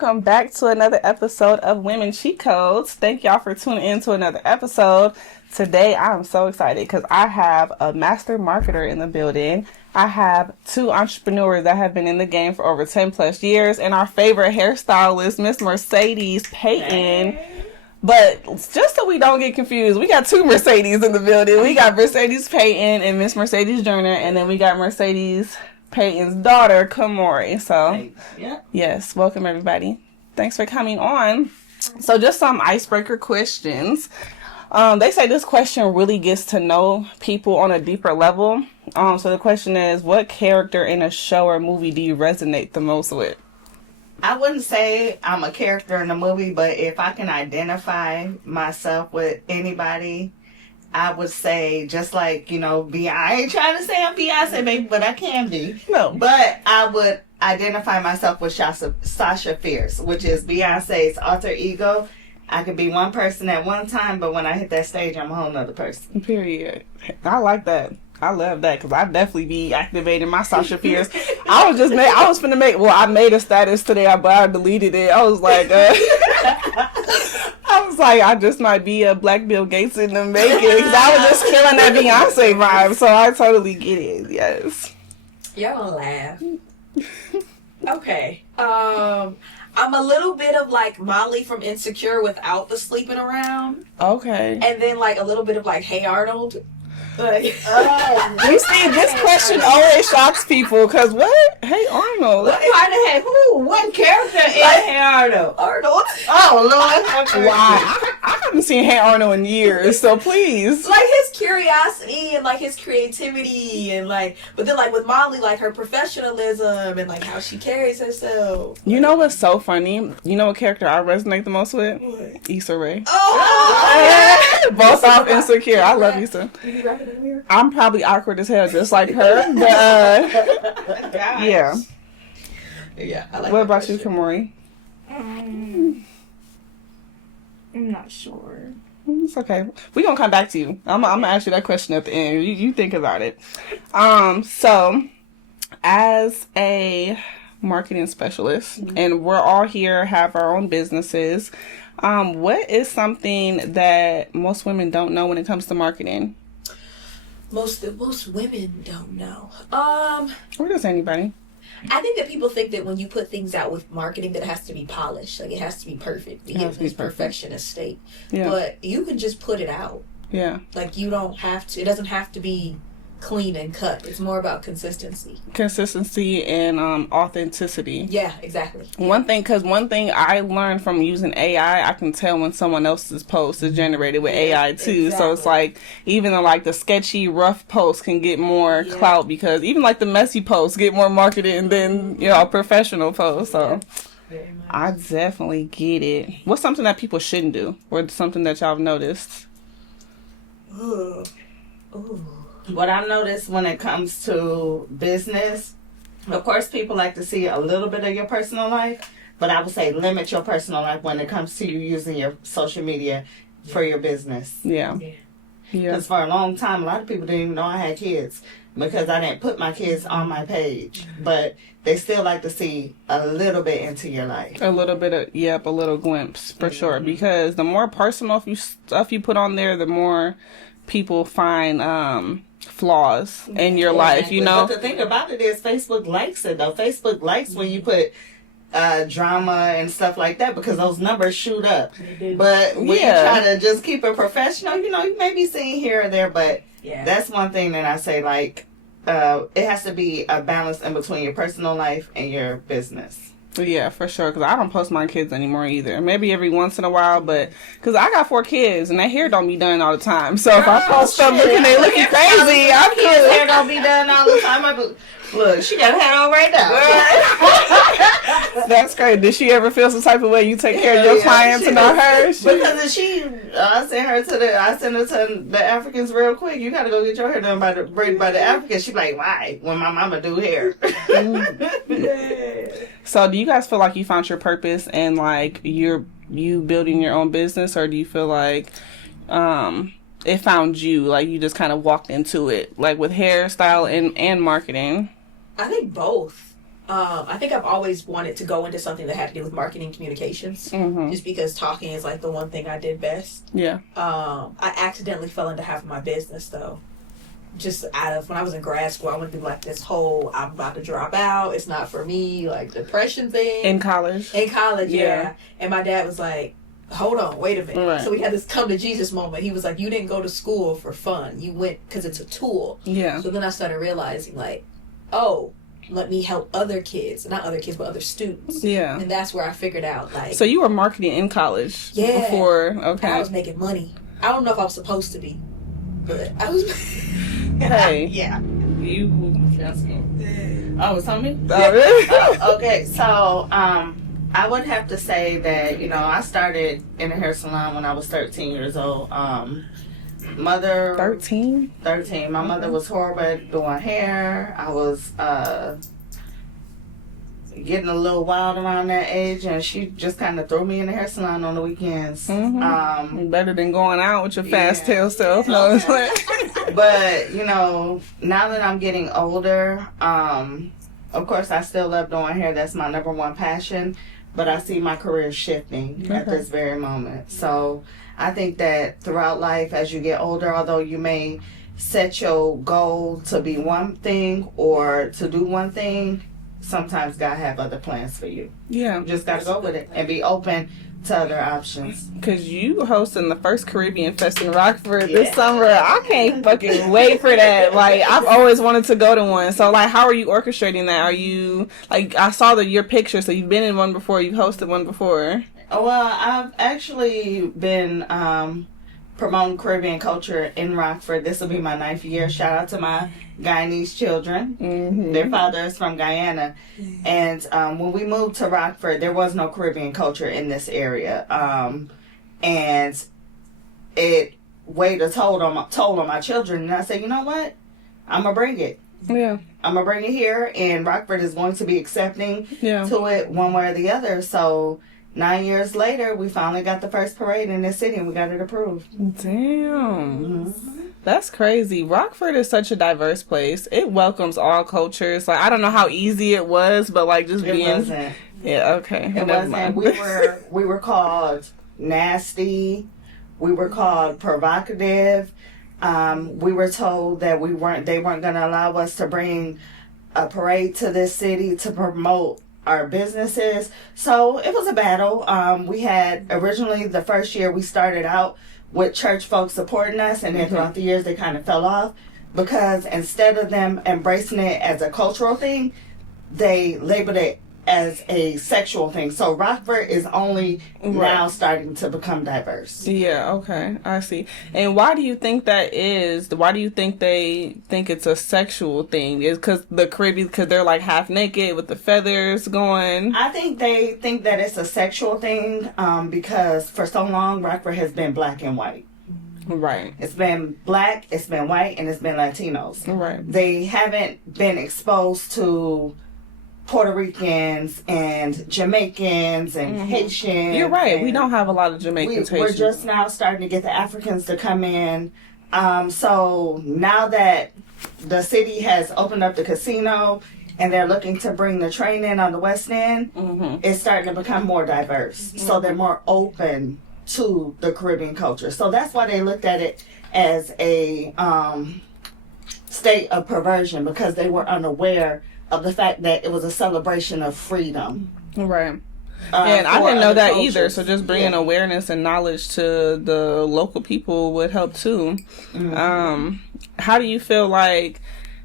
welcome back to another episode of Women Cheat Codes. Thank y'all for tuning in to another episode. Today, I'm so excited because I have a master marketer in the building. I have two entrepreneurs that have been in the game for over 10 plus years, and our favorite hairstylist, Miss Mercedes Payton. But just so we don't get confused, we got two Mercedes in the building. We got Mercedes Payton and Miss Mercedes Joyner, and then we got Mercedes Payton's daughter, Kamori. So, yes, welcome everybody. Thanks for coming on. So, just some icebreaker questions. They say this question really gets to know people on a deeper level. So the question is, what character in a show or movie do you resonate the most with? I wouldn't say I'm a character in a movie, but if I can identify myself with anybody, I would say just like, Beyonce. I ain't trying to say I'm Beyonce, baby, but I can be. No. But I would identify myself with Sasha Fierce, which is Beyonce's alter ego. I could be one person at one time, but when I hit that stage, I'm a whole nother person. Period. I like that. I love that because I definitely be activating my Sasha Fierce. I made a status today, but I deleted it. I was like, I just might be a Black Bill Gates in the making because I was just killing that Beyonce vibe. So I totally get it. Yes. Y'all gonna laugh. Okay. I'm a little bit of like Molly from Insecure without the sleeping around. Okay. And then like a little bit of like Hey Arnold. You see, this question always shocks people because what? Hey Arnold. What character is Hey Arnold? Arnold. Oh Lord. Wow. I haven't seen Hey Arnold in years, so please. Like his curiosity and like his creativity and like, but then like with Molly, like her professionalism and like how she carries herself. You know what's so funny? You know what character I resonate the most with? What? Issa Rae. Oh! Both off Insecure. I love Issa. I'm probably awkward as hell, just like her. But yeah. Yeah. I like what about you, Kimori? I'm not sure. It's okay. We're gonna come back to you. I'm gonna ask you that question at the end. You think about it. So as a marketing specialist, and we're all here have our own businesses, what is something that most women don't know when it comes to marketing? Most women don't know. Or does anybody? I think that people think that when you put things out with marketing that it has to be polished, like it has to be perfect, be in this perfectionist state. Yeah. But you can just put it out. Yeah. Like you don't have to. It doesn't have to be clean and cut. It's more about consistency. Consistency and authenticity. Yeah, exactly. One thing I learned from using AI, I can tell when someone else's post is generated with AI too. Exactly. So it's like even the sketchy, rough post can get more clout because even like the messy posts get more marketed than a professional post. So I definitely get it. What's something that people shouldn't do, or something that y'all have noticed? Ooh. What I've noticed when it comes to business, of course, people like to see a little bit of your personal life, but I would say limit your personal life when it comes to you using your social media for your business. Yeah. Because for a long time, a lot of people didn't even know I had kids because I didn't put my kids on my page. But they still like to see a little bit into your life. A little bit of, a little glimpse, for sure. Because the more personal stuff you put on there, the more people find flaws in your life, But the thing about it is Facebook likes it, though. Facebook likes when you put drama and stuff like that because those numbers shoot up. But when you try to just keep it professional, you may be seen here or there, but that's one thing that I say, like, it has to be a balance in between your personal life and your business. Yeah, for sure, because I don't post my kids anymore either. Maybe every once in a while, but because I got 4 kids and their hair don't be done all the time. So if I post stuff looking crazy, I'm cool. Kids' hair don't be done all the time. Look, she got a hat on right now. That's great. Did she ever feel some type of way you take care of your clients and not her? Because if I sent her to the Africans real quick. You got to go get your hair done by the Africans. She be like, why? When my mama do hair. So do you guys feel like you found your purpose and like you building your own business, or do you feel like it found you, like you just kind of walked into it, like with hairstyle and marketing? I think both. I think I've always wanted to go into something that had to do with marketing communications, just because talking is like the one thing I did best. Yeah. I accidentally fell into half of my business though. Just out of when I was in grad school, I went through like this whole I'm about to drop out, it's not for me, like depression thing. In college, yeah. And my dad was like, hold on, wait a minute. Right. So we had this come to Jesus moment. He was like, you didn't go to school for fun. You went because it's a tool. Yeah. So then I started realizing like, oh, let me help other kids. Not other kids, but other students. Yeah. And that's where I figured out like. So you were marketing in college before, okay. I was making money. I don't know if I was supposed to be, but I was. Hey. Yeah. You. Oh, it's on me? Oh, really? Oh, okay. So, I would have to say that, I started in a hair salon when I was 13 years old. Mother 13. My mother was horrible at doing hair. I was getting a little wild around that age, and she just kind of threw me in the hair salon on the weekends. Better than going out with your fast tail self. No, it's like. But now that I'm getting older, of course I still love doing hair. That's my number one passion. But I see my career shifting at this very moment. So I think that throughout life, as you get older, although you may set your goal to be one thing or to do one thing, sometimes God have other plans for you. Yeah. You just got to go with it and be open to other options. Because you hosting the first Caribbean Fest in Rockford this summer. I can't fucking wait for that. Like, I've always wanted to go to one. So, like, how are you orchestrating that? Are you, like, I saw your picture, so you've been in one before, you've hosted one before. Well, I've actually been promoting Caribbean culture in Rockford. This will be my 9th year. Shout out to my Guyanese children. Their father is from Guyana. And when we moved to Rockford, there was no Caribbean culture in this area. And it weighed a toll on my children. And I said, you know what? I'm going to bring it. Yeah. I'm going to bring it here. And Rockford is going to be accepting to it one way or the other. So 9 years later, we finally got the first parade in this city, and we got it approved. Damn. That's crazy. Rockford is such a diverse place. It welcomes all cultures. Like, I don't know how easy it was, but like just being. It wasn't. Yeah. Okay. It wasn't. We were called nasty. We were called provocative. We were told that they weren't going to allow us to bring a parade to this city to promote our businesses. So it was a battle. We had originally the first year we started out with church folks supporting us, and then throughout the years they kind of fell off because instead of them embracing it as a cultural thing, they labeled it as a sexual thing. So Rockford is only now starting to become diverse. Yeah, okay. I see. And why do you think that is? Why do you think they think it's a sexual thing? Is because the Caribbean, because they're like half naked with the feathers going? I think they think that it's a sexual thing because for so long Rockford has been black and white. Right. It's been black, it's been white, and it's been Latinos. Right. They haven't been exposed to Puerto Ricans and Jamaicans and Haitians. You're right. We don't have a lot of Jamaicans. We're just now starting to get the Africans to come in. So now that the city has opened up the casino and they're looking to bring the train in on the West End, it's starting to become more diverse. So they're more open to the Caribbean culture. So that's why they looked at it as a state of perversion, because they were unaware of the fact that it was a celebration of freedom. Right. And I didn't know that either, so just bringing Yeah. awareness and knowledge to the local people would help too. How do you feel like,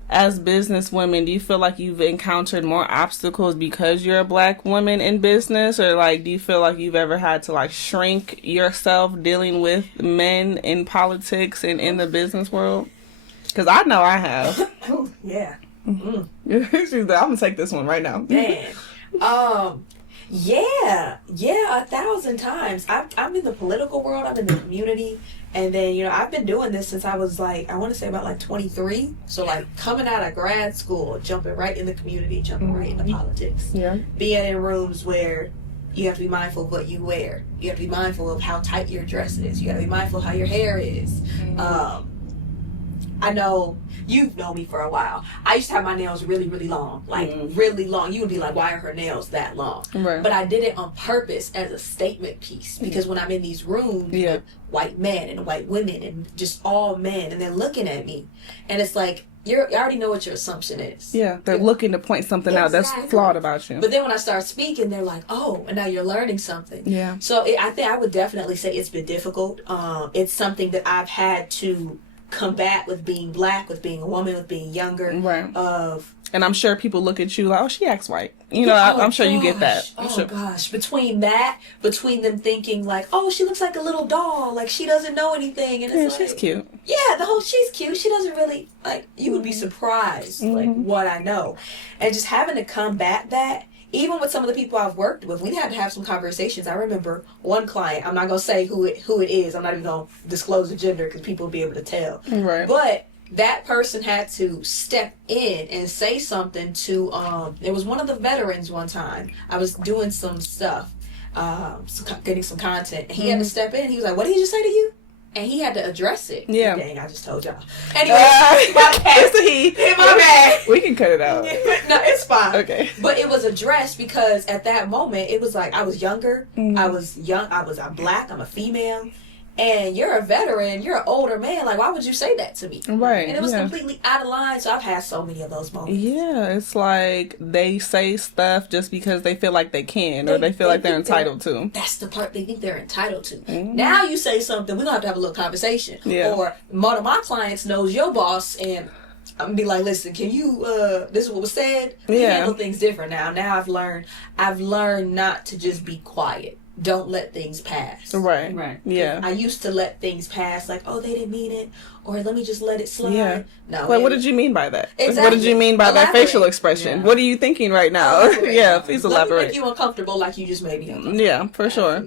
as business women, do you feel like you've encountered more obstacles because you're a black woman in business, or like do you feel like you've ever had to like shrink yourself dealing with men in politics and in the business world? Because I know I have. Yeah. She's like, I'm gonna take this one right now. Man. Yeah, 1,000 times. I'm in the political world, I'm in the community, and then, I've been doing this since I was like, I want to say about like 23. So like coming out of grad school, jumping right in the community, jumping right into politics. Yeah. Being in rooms where you have to be mindful of what you wear. You have to be mindful of how tight your dress is. You have to be mindful of how your hair is. I know you've known me for a while. I used to have my nails really, really long, like really long. You would be like, why are her nails that long? Right. But I did it on purpose as a statement piece, because when I'm in these rooms with white men and white women and just all men, and they're looking at me, and it's like, you already know what your assumption is. Yeah, they're looking to point something out that's flawed about you. But then when I start speaking, they're like, oh, and now you're learning something. Yeah. So I think I would definitely say it's been difficult. It's something that I've had to combat with being black, with being a woman, with being younger. Right. And I'm sure people look at you like, oh, she acts white. You know, I'm sure you get that. Gosh. Between them thinking like, oh, she looks like a little doll, like she doesn't know anything. And it's like, she's cute. Yeah, she's cute. She doesn't really, like, you would be surprised, like, what I know. And just having to combat that, even with some of the people I've worked with, we had to have some conversations. I remember one client, I'm not going to say who it is. I'm not even going to disclose the gender because people will be able to tell. Right. But that person had to step in and say something to, it was one of the veterans one time. I was doing some stuff, getting some content. He had to step in. He was like, what did he just say to you? And he had to address it. Yeah. Dang, I just told y'all. Anyway, my bad. My bad. We can cut it out. No, it's fine. Okay. But it was addressed because at that moment, it was like, I was younger. I was young. I'm black. I'm a female. And you're a veteran, you're an older man, like, why would you say that to me? Right. And it was completely out of line, so I've had so many of those moments. Yeah, it's like they say stuff just because they feel like they can, or they feel like they're entitled to. That's the part they think they're entitled to. Now you say something, we're going to have a little conversation. Yeah. Or one of my clients knows your boss, and I'm going to be like, listen, can you, this is what was said? We handle things different now. Now I've learned not to just be quiet. Don't let things pass. Right. Yeah. I used to let things pass, like, oh, they didn't mean it, or let me just let it slide. Yeah. No. Like, what did you mean by that? Exactly. What did you mean by that facial expression? What are you thinking right now? Yeah, please elaborate. Let me make you uncomfortable like you just made me uncomfortable. Yeah, for sure.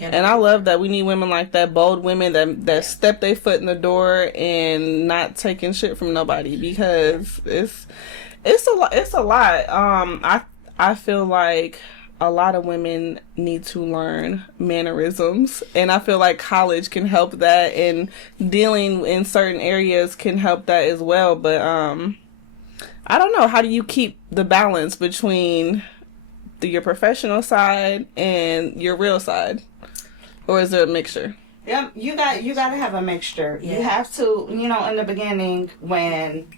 And I love that we need women like that, bold women that step their foot in the door and not taking shit from nobody, because it's a lot. I feel like a lot of women need to learn mannerisms, and I feel like college can help that, and dealing in certain areas can help that as well. But I don't know, how do you keep the balance between your professional side and your real side, or is there a mixture? Yeah, you got to have a mixture. You have to, in the beginning when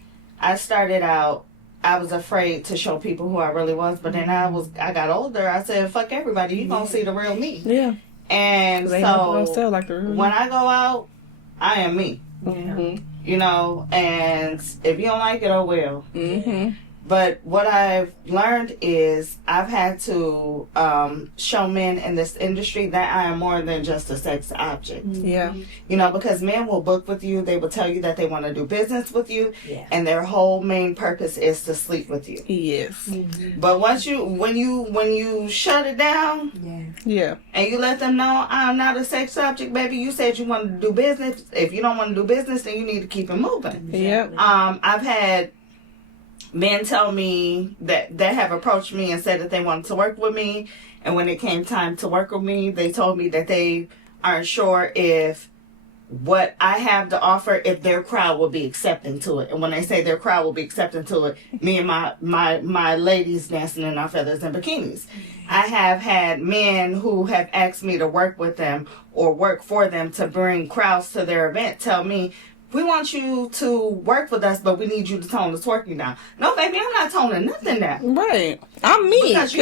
I started out, I was afraid to show people who I really was, but then I got older. I said, "Fuck everybody! You gonna see the real me." Yeah. And so like the real when I go out, I am me. And if you don't like it, oh well. But what I've learned is I've had to show men in this industry that I am more than just a sex object. Yeah. Because men will book with you. They will tell you that they want to do business with you. Yeah. And their whole main purpose is to sleep with you. Yes. But when you shut it down. Yeah. And you let them know, I'm not a sex object, baby. You said you wanted to do business. If you don't want to do business, then you need to keep it moving. Yeah. I've had men tell me that they have approached me and said that they wanted to work with me, and when it came time to work with me, they told me that they aren't sure if what I have to offer, if their crowd will be accepting to it. And when they say their crowd will be accepting to it, me and my ladies dancing in our feathers and bikinis. I have had men who have asked me to work with them or work for them to bring crowds to their event tell me, we want you to work with us, but we need you to tone the twerking down. No, baby, I'm not toning nothing down. Right. I'm me. Because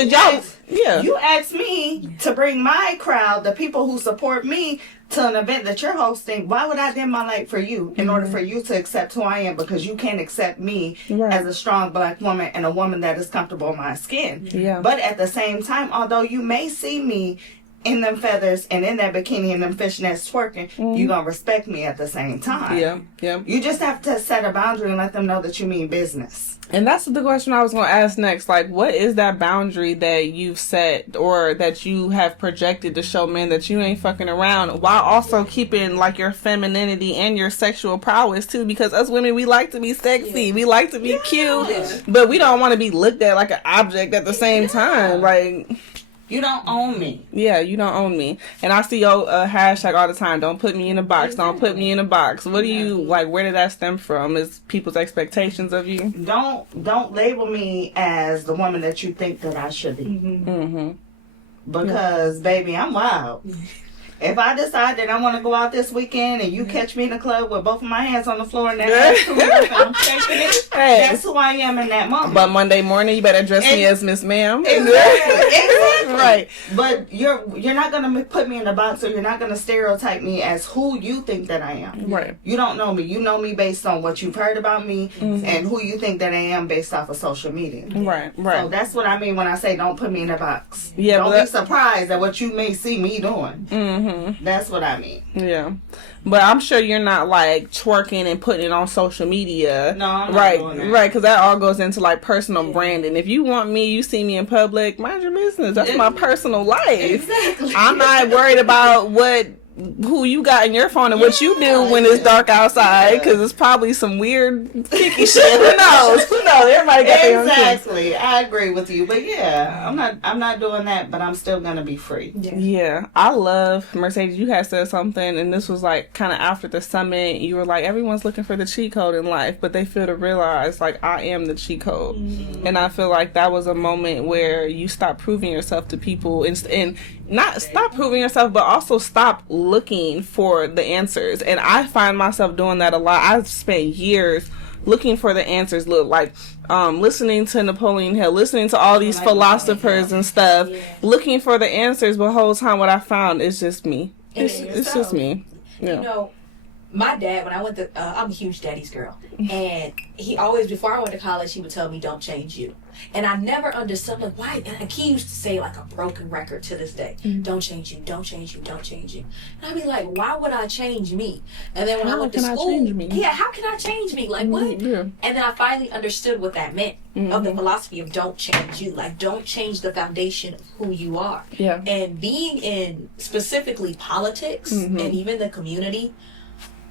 you asked me to bring my crowd, the people who support me, to an event that you're hosting. Why would I dim my light for you in order for you to accept who I am? Because you can't accept me as a strong black woman and a woman that is comfortable in my skin. Yeah. But at the same time, although you may see me in them feathers and in that bikini and them fishnets twerking, you gonna respect me at the same time. Yeah. You just have to set a boundary and let them know that you mean business. And that's the question I was going to ask next. Like, what is that boundary that you've set or that you have projected to show men that you ain't fucking around, while also keeping, like, your femininity and your sexual prowess, too? Because us women, we like to be sexy. We like to be cute. But we don't want to be looked at like an object at the same time. Like... You don't own me. Yeah, you don't own me. And I see your hashtag all the time. Don't put me in a box. Don't put me in a box. What do you like? Where did that stem from? Is people's expectations of you? Don't label me as the woman that you think that I should be. Mm-hmm. Because baby, I'm wild. If I decide that I want to go out this weekend and you catch me in the club with both of my hands on the floor and that ass too, I'm shaking it, that's who I am in that moment. But Monday morning, you better dress me as Miss Ma'am. Exactly. Right. But you're not going to put me in a box, or you're not going to stereotype me as who you think that I am. Right. You don't know me. You know me based on what you've heard about me and who you think that I am based off of social media. Right. So that's what I mean when I say don't put me in a box. Yeah, don't be surprised at what you may see me doing. Mm-hmm. That's what I mean. Yeah, but I'm sure you're not like twerking and putting it on social media. No, I'm not doing that. Right, because that all goes into like personal branding. If you want me, you see me in public, mind your business. That's my personal life. Exactly. I'm not worried about who you got in your phone and what you do when it's dark outside, because it's probably some weird kinky shit. Who knows? Everybody got their own thing. Exactly. I agree with you, but yeah, I'm not doing that, but I'm still gonna be free. Yeah, I love Mercedes. You had said something, and this was like kind of after the summit. You were like, everyone's looking for the cheat code in life, but they fail to realize like I am the cheat code. And I feel like that was a moment where you stop proving yourself to people and not stop proving yourself, but also stop looking for the answers. And I find myself doing that a lot. I've spent years looking for the answers, listening to Napoleon Hill, listening to all these philosophers and stuff, looking for the answers, but the whole time what I found is just me. It's just me. Yeah. You know, my dad, when I went to, I'm a huge daddy's girl, and he always, before I went to college, he would tell me, don't change you. And I never understood, like, why, and he used to say, like, a broken record to this day, don't change you, don't change you, don't change you. And I'd be like, why would I change me? And then when I went to school, how can I change me? Like, what? Yeah. And then I finally understood what that meant, of the philosophy of don't change you. Like, don't change the foundation of who you are. Yeah. And being in specifically politics and even the community,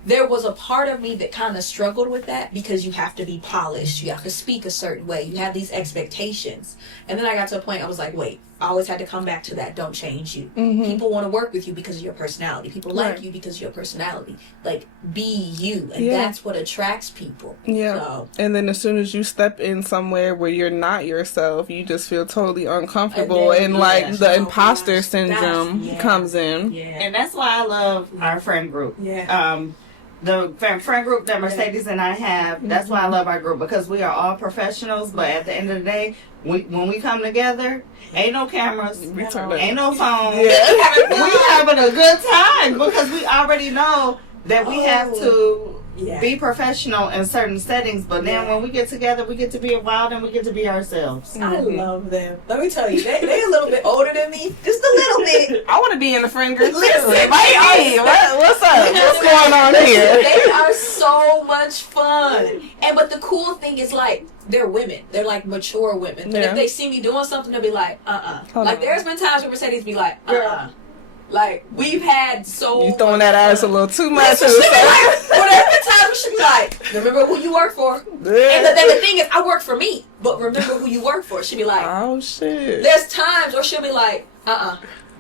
there was a part of me that kind of struggled with that, because you have to be polished, you have to speak a certain way, you have these expectations. And then I got to a point I was like, wait, I always had to come back to that, don't change you. People want to work with you because of your personality. People like you because of your personality. Like, be you. And that's what attracts people. Yeah. So, and then as soon as you step in somewhere where you're not yourself, you just feel totally uncomfortable. And, like, the imposter syndrome comes in. Yeah. And that's why I love our friend group. Yeah. The friend group that Mercedes and I have, that's why I love our group, because we are all professionals, but at the end of the day, when we come together, ain't no cameras, ain't no phones. We having a good time, because we already know that we have to be professional in certain settings, but then when we get together, we get to be wild and we get to be ourselves. I love them. Let me tell you, they a little bit older than me, just a little bit. I want to be in the friend group. Listen, what's up? What's going on here? They are so much fun. But the cool thing is, like, they're women. They're like mature women. And if they see me doing something, they'll be like, Like, there's been times where Mercedes be like, Like, we've had you throwing that ass a little too much. But every time she be like, remember who you work for. And then the thing is, I work for me, but remember who you work for. She'll be like, oh shit. There's times where she'll be like,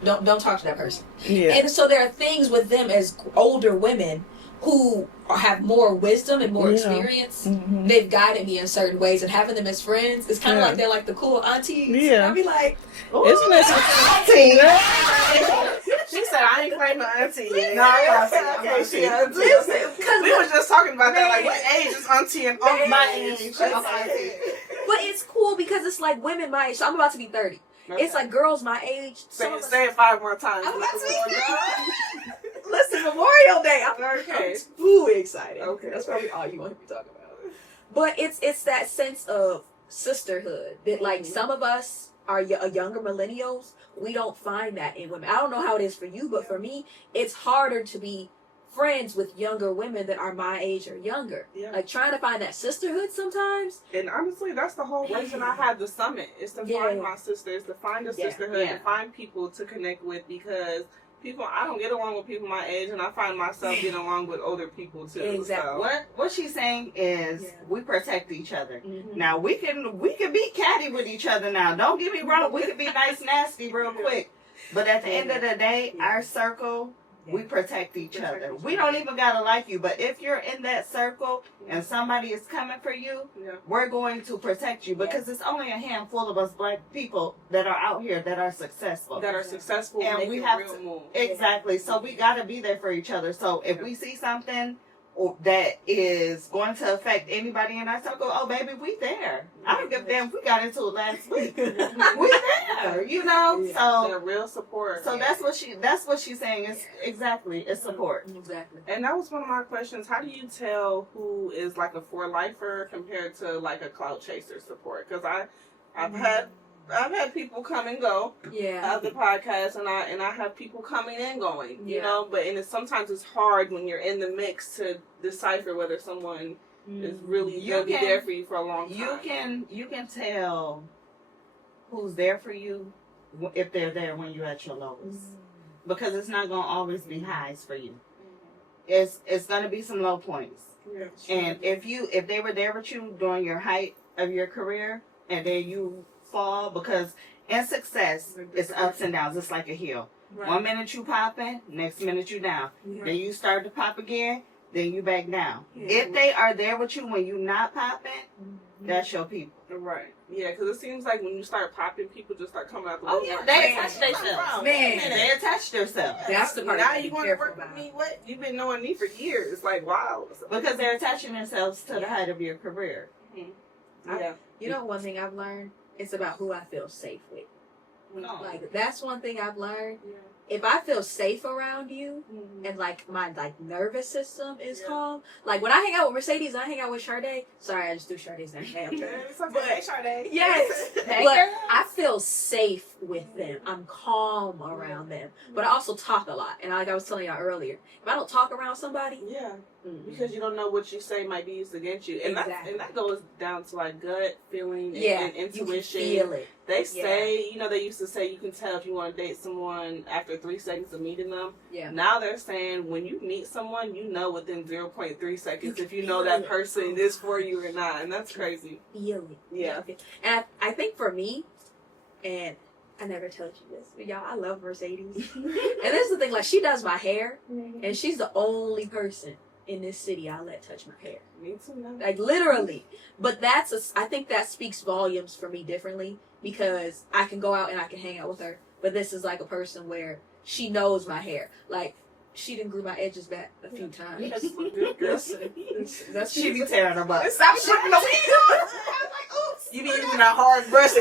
don't talk to that person. Yeah. And so there are things with them as older women who have more wisdom and more experience. They've guided me in certain ways, and having them as friends is kind of like they're like the cool aunties. Yeah. I'll be like, isn't it auntie? She said, I ain't claiming auntie yet. No, I got to say, okay, listen, because we were just talking about that, like, what age is auntie and uncle? My age. But it's cool because it's like women my age. So I'm about to be 30. Okay. It's like girls my age. Say it 5 more times. I'm about to be 30. Listen, Memorial Day. I'm too excited. Okay. That's probably all you want to be talking about. But it's that sense of sisterhood that, like, some of us are younger millennials. We don't find that in women. I don't know how it is for you, but for me, it's harder to be friends with younger women that are my age or younger. Yeah. Like, trying to find that sisterhood sometimes. And honestly, that's the whole reason I had the summit, is to find my sisters, to find a sisterhood, and find people to connect with, because I don't get along with people my age, and I find myself getting along with older people too. Exactly. So. What she's saying is we protect each other. Mm-hmm. Now we can be catty with each other now. Don't get me wrong, we can be nice nasty real quick. But at the end of the day, our circle, we protect each other. We don't even gotta like you, but if you're in that circle and somebody is coming for you, we're going to protect you because it's only a handful of us black people that are out here that are successful. And we have to move. Exactly. So we gotta be there for each other. So if we see something that is going to affect anybody in our circle, oh baby, we there. I don't give a damn if we got into it last week. We there, you know. So they're real support. So that's what she's saying is exactly, it's support. Exactly. And that was one of my questions. How do you tell who is like a for lifer compared to like a clout chaser support? Because I've had people come and go of the podcast, and I have people coming and going, you know. But sometimes it's hard when you're in the mix to decipher whether someone is really gonna be there for you for a long time. You can tell who's there for you if they're there when you're at your lowest, because it's not gonna always be highs for you. It's gonna be some low points. And if they were there with you during your height of your career, and then you fall, because in success it's ups and downs. It's like a hill. Right. 1 minute you popping, next minute you down. Then you start to pop again, then you back down. If they are there with you when you not popping, that's your people. Right. Yeah, because it seems like when you start popping, people just start coming out the woodwork. Oh yeah, they attach themselves. They attach themselves. That's the part. Now you want to work with me? What? You've been knowing me for years. Like, wow. Because they're attaching themselves to the height of your career. Yeah. You know, one thing I've learned. It's about who I feel safe with. Like, that's one thing I've learned. If I feel safe around you and like my nervous system is calm, like when I hang out with Mercedes and I hang out with Sade, sorry, I just threw Sade's name. Hey, Sade. Yes. But I feel safe with them. I'm calm around them. But I also talk a lot. And like I was telling y'all earlier, if I don't talk around somebody, because you don't know what you say might be used against you. And that goes down to like gut feeling and intuition. You can feel it. They say, you know, they used to say you can tell if you want to date someone after 3 seconds of meeting them. Yeah. Now they're saying when you meet someone, you know within 0.3 seconds if you know that person is for you or not. And that's crazy. Feel it. Yeah. And I think for me, and I never told you this, but y'all, I love Mercedes. And this is the thing, like, she does my hair, and she's the only person in this city I let touch my hair. Me too. No. Like, literally. But I think that speaks volumes for me differently, because I can go out and I can hang out with her. But this is like a person where she knows my hair. Like, she didn't glue my edges back a few times. She be tearing them up. Stop shipping the wig off. You be using that hard brush.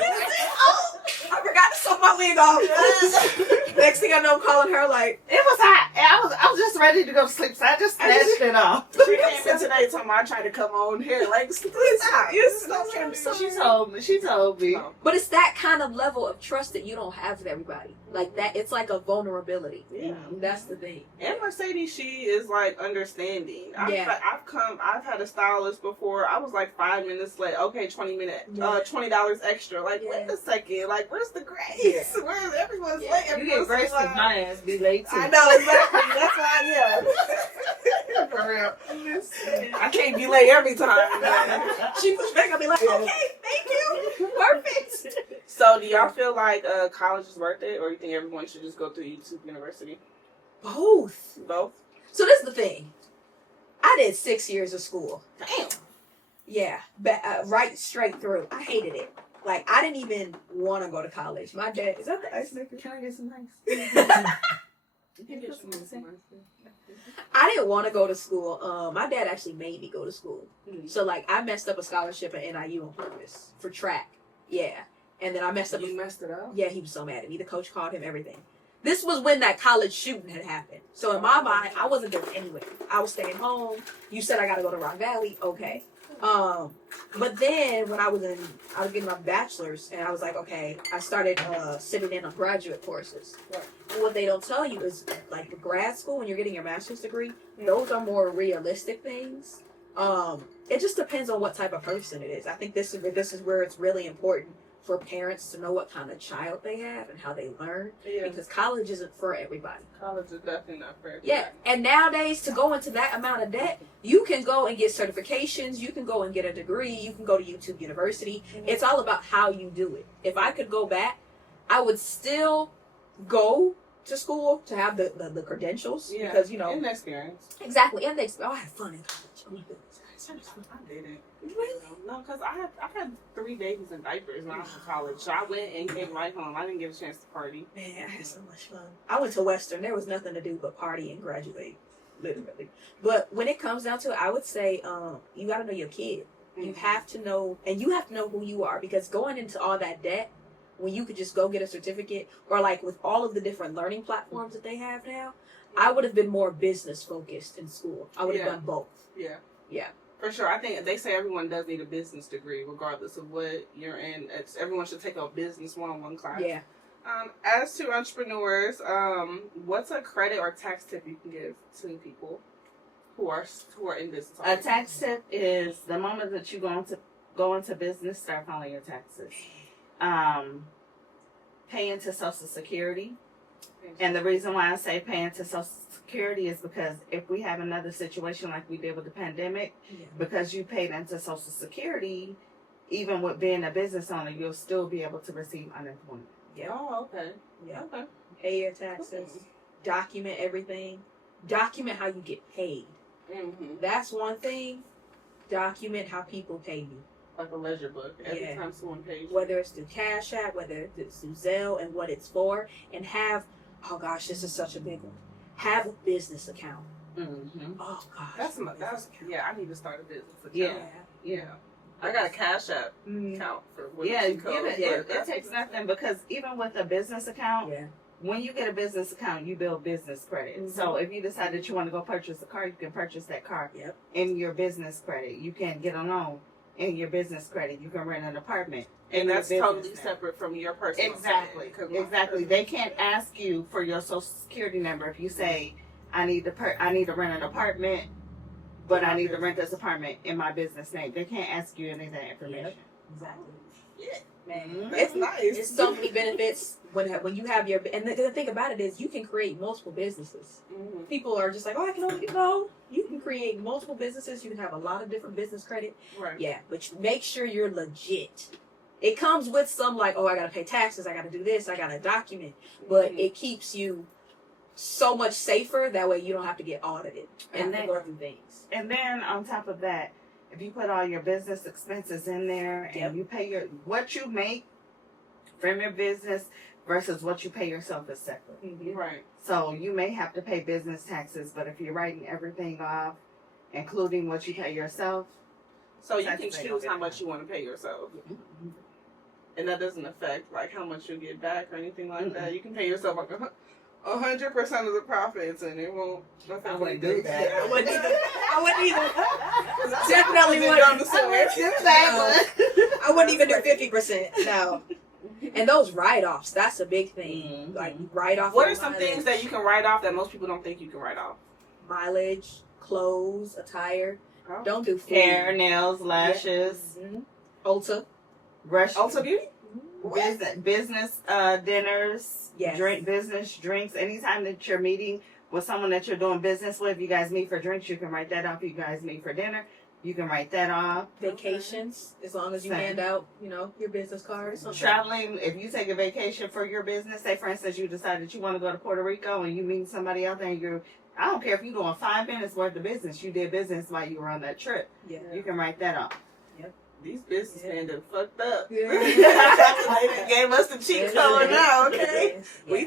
I forgot to sew my wig off. Next thing I know, I'm calling her like, it was hot. I was just ready to go to sleep, so I just snatched it off. She came in today talking about I tried to cut my own hair. Like, stop. She told me. But it's that kind of level of trust that you don't have with everybody. Like that, it's like a vulnerability. Yeah, that's the thing. And Mercedes, she is like understanding. I've had a stylist before. I was like 5 minutes late. Okay, $20 extra. Like, wait a second. Like, where's the grace? Yeah. Where's everyone's late? You get grace because my ass be late too. I know, exactly. That's why, for real. I can't be late every time. She push back. I'll be like, okay, thank you. Perfect. So, do y'all feel like college is worth it, or you think everyone should just go through YouTube University? Both. So this is the thing. I did 6 years of school. Damn. Yeah, but right straight through. I hated it. Like, I didn't even want to go to college. My dad, is that the ice maker? Can I get some ice? I didn't want to go to school. My dad actually made me go to school. Mm-hmm. So, like, I messed up a scholarship at NIU on purpose for track. Yeah. And then I messed up. You messed it up? Yeah, he was so mad at me. The coach called him, everything. This was when that college shooting had happened. So in my mind, I wasn't going anywhere. I was staying home. You said I got to go to Rock Valley. Okay. But then when I was getting my bachelor's, and I was like, okay, I started sitting in on graduate courses. Right. And what they don't tell you is, like, the grad school, when you're getting your master's degree, those are more realistic things. It just depends on what type of person it is. I think this is where it's really important for parents to know what kind of child they have and how they learn. Yeah. Because college isn't for everybody. College is definitely not for everybody. Yeah, and nowadays to go into that amount of debt, you can go and get certifications, you can go and get a degree, you can go to YouTube University. Mm-hmm. It's all about how you do it. If I could go back, I would still go to school to have the credentials because, you know. And the experience. Exactly, and they I had fun in college. Oh my goodness. I didn't. Really? No, because I had 3 babies in diapers when I was in college. So I went and came right home. I didn't get a chance to party. Man, I had so much fun. I went to Western. There was nothing to do but party and graduate, literally. But when it comes down to it, I would say you got to know your kid. You have to know, and you have to know who you are, because going into all that debt, when you could just go get a certificate, or like with all of the different learning platforms that they have now, I would have been more business focused in school. I would have done both. Yeah. Yeah. For sure. I think they say everyone does need a business degree, regardless of what you're in. Everyone should take a business 101 class. Yeah. As to entrepreneurs, what's a credit or tax tip you can give to people who are in business? A tax tip is the moment that you go into business, start filing your taxes. Pay into Social Security. And the reason why I say pay into Social Security is because if we have another situation like we did with the pandemic, because you paid into Social Security, even with being a business owner, you'll still be able to receive unemployment. Yeah. Oh, okay. Yeah. Okay. Pay your taxes. Document everything. Document how you get paid. Mm-hmm. That's one thing. Document how people pay you. Like a ledger book. Every time someone pays you. Whether it's through Cash App, whether it's through Zelle, and what it's for. And have, oh gosh, this is such a big one. Have a business account. Mm-hmm. Oh gosh. That's yeah, I need to start a business account. Yeah. I got a Cash App account for it takes nothing, because even with a business account, Yeah. when you get a business account, you build business credit. Mm-hmm. So if you decide that you want to go purchase a car, you can purchase that car Yep. in your business credit. You can get a loan in your business credit. You can rent an apartment. And that's your totally business separate from your personal Exactly. credit. Exactly. They can't ask you for your Social Security number if you say, I need to rent an apartment, but I need to rent this apartment in my business name. They can't ask you any of that information. Exactly. Yeah. Man, That's nice. It's so many benefits when you have your, and the thing about it is you can create multiple businesses. Mm-hmm. People are just like, oh, I can only no. You can create multiple businesses. You can have a lot of different business credit. Right. Yeah, but make sure you're legit. It comes with some like, oh, I gotta pay taxes. I gotta do this. I gotta document. But it keeps you so much safer. That way you don't have to get audited and then go through things. And then on top of that, if you put all your business expenses in there and you pay what you make from your business versus what you pay yourself is separate. Mm-hmm. Right. So you may have to pay business taxes, but if you're writing everything off, including what you pay yourself, so you can choose how much you want to pay yourself. Mm-hmm. And that doesn't affect like how much you'll get back or anything like that. You can pay yourself like 100% of the profits, and it won't affect. I wouldn't do that. I wouldn't either. Definitely wouldn't. I wouldn't even do 50%. No. And those write-offs, that's a big thing. Mm-hmm. Like write-off. What are some things that you can write off that most people don't think you can write off? Mileage, clothes, attire. Oh. Don't do food. Hair, nails, lashes, Ulta. Ulta Beauty? business dinners, Yes. business drinks. Anytime that you're meeting with someone that you're doing business with, you guys meet for drinks, you can write that off. You guys meet for dinner, you can write that off. Vacations, as long as you hand out, your business cards. Traveling, if you take a vacation for your business, say for instance you decide that you want to go to Puerto Rico and you meet somebody out there and I don't care if you're doing 5 minutes worth of business, you did business while you were on that trip. Yeah. You can write that off. These businessmen done fucked up. Yeah. They gave us the cheat code now, okay? Yeah. We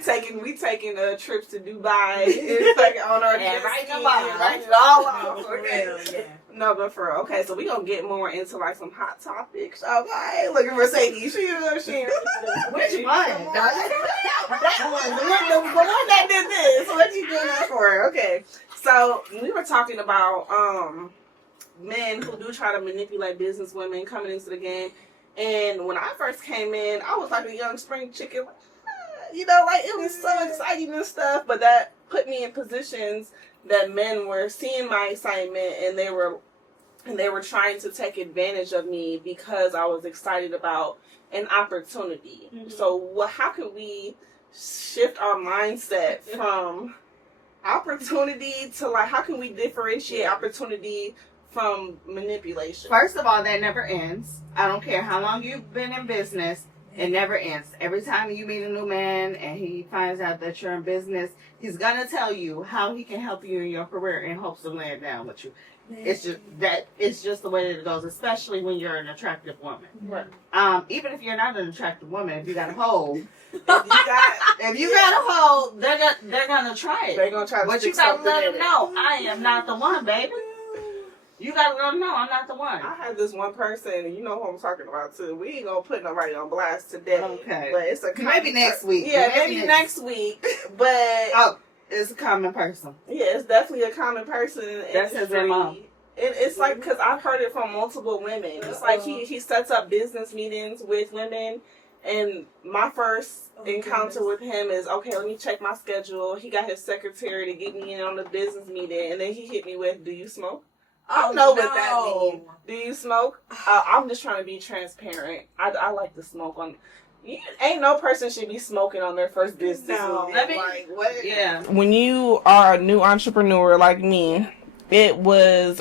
taking trips to Dubai. It's like on our And writing writing it all off. Okay. Real, yeah. No, but for real. Okay, so we gonna get more into like some hot topics. Okay, look at Mercedes. She Which one? That one, the one that did this. What you doing that for? Okay, so we were talking about men who do try to manipulate business women coming into the game. And when I first came in, I was like a young spring chicken. Like it was so exciting and stuff. But that put me in positions that men were seeing my excitement and they were and they were trying to take advantage of me because I was excited about an opportunity. Mm-hmm. So how can we shift our mindset from opportunity to like, how can we differentiate opportunity from manipulation? First of all, that never ends. I don't care how long you've been in business, it never ends. Every time you meet a new man and he finds out that you're in business, he's gonna tell you how he can help you in your career in hopes of laying down with you. It's just the way that it goes, especially when you're an attractive woman. Right. Even if you're not an attractive woman, if you got a hole, if you got a hole, they're gonna try it. They're gonna try to. But you gotta let them know, I am not the one, baby. You gotta let them know I'm not the one. I had this one person, and you know who I'm talking about too. We ain't gonna put nobody on blast today. Okay. But it's a maybe next week. Yeah, maybe next week. But it's a common person. Yeah, it's definitely a common person. That's his mom. It's like, because I've heard it from multiple women. It's like he sets up business meetings with women, and my first encounter with him is, okay, let me check my schedule. He got his secretary to get me in on the business meeting, and then he hit me with, do you smoke? I don't know what that means. Do you smoke? I'm just trying to be transparent. I like to smoke on. Ain't no person should be smoking on their first business meeting. Like, what? Yeah. When you are a new entrepreneur like me, it was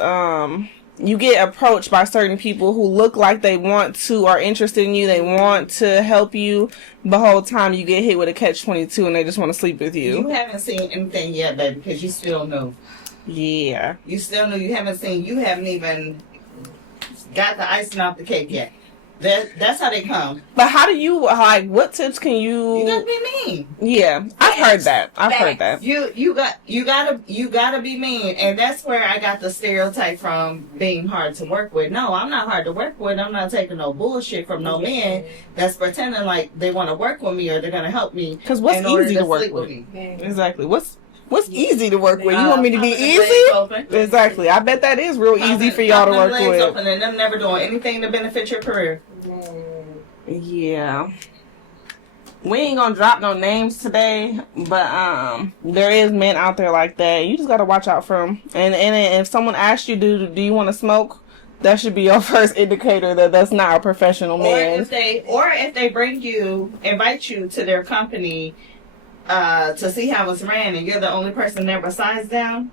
you get approached by certain people who look like they want to, are interested in you, they want to help you. The whole time you get hit with a catch-22 and they just want to sleep with you. You haven't seen anything yet, baby, because you still know. Yeah. You still know. You haven't even got the icing off the cake yet. That's how they come. But how do you, like, what tips can you... You gotta be mean. Yeah, I've heard that. You gotta be mean, and that's where I got the stereotype from being hard to work with. No, I'm not hard to work with. I'm not taking no bullshit from no man that's pretending like they want to work with me or they're gonna help me. Because what's easy to work with? Exactly. What's easy to work with? You want me to be easy? Exactly. I bet that is real easy for y'all to work with. Open and them never doing anything to benefit your career. Yeah. We ain't gonna drop no names today, but there is men out there like that. You just gotta watch out for them. And if someone asks you, do you want to smoke? That should be your first indicator that that's not a professional man. Or if they invite you to their company to see how it's ran, and you're the only person there besides them.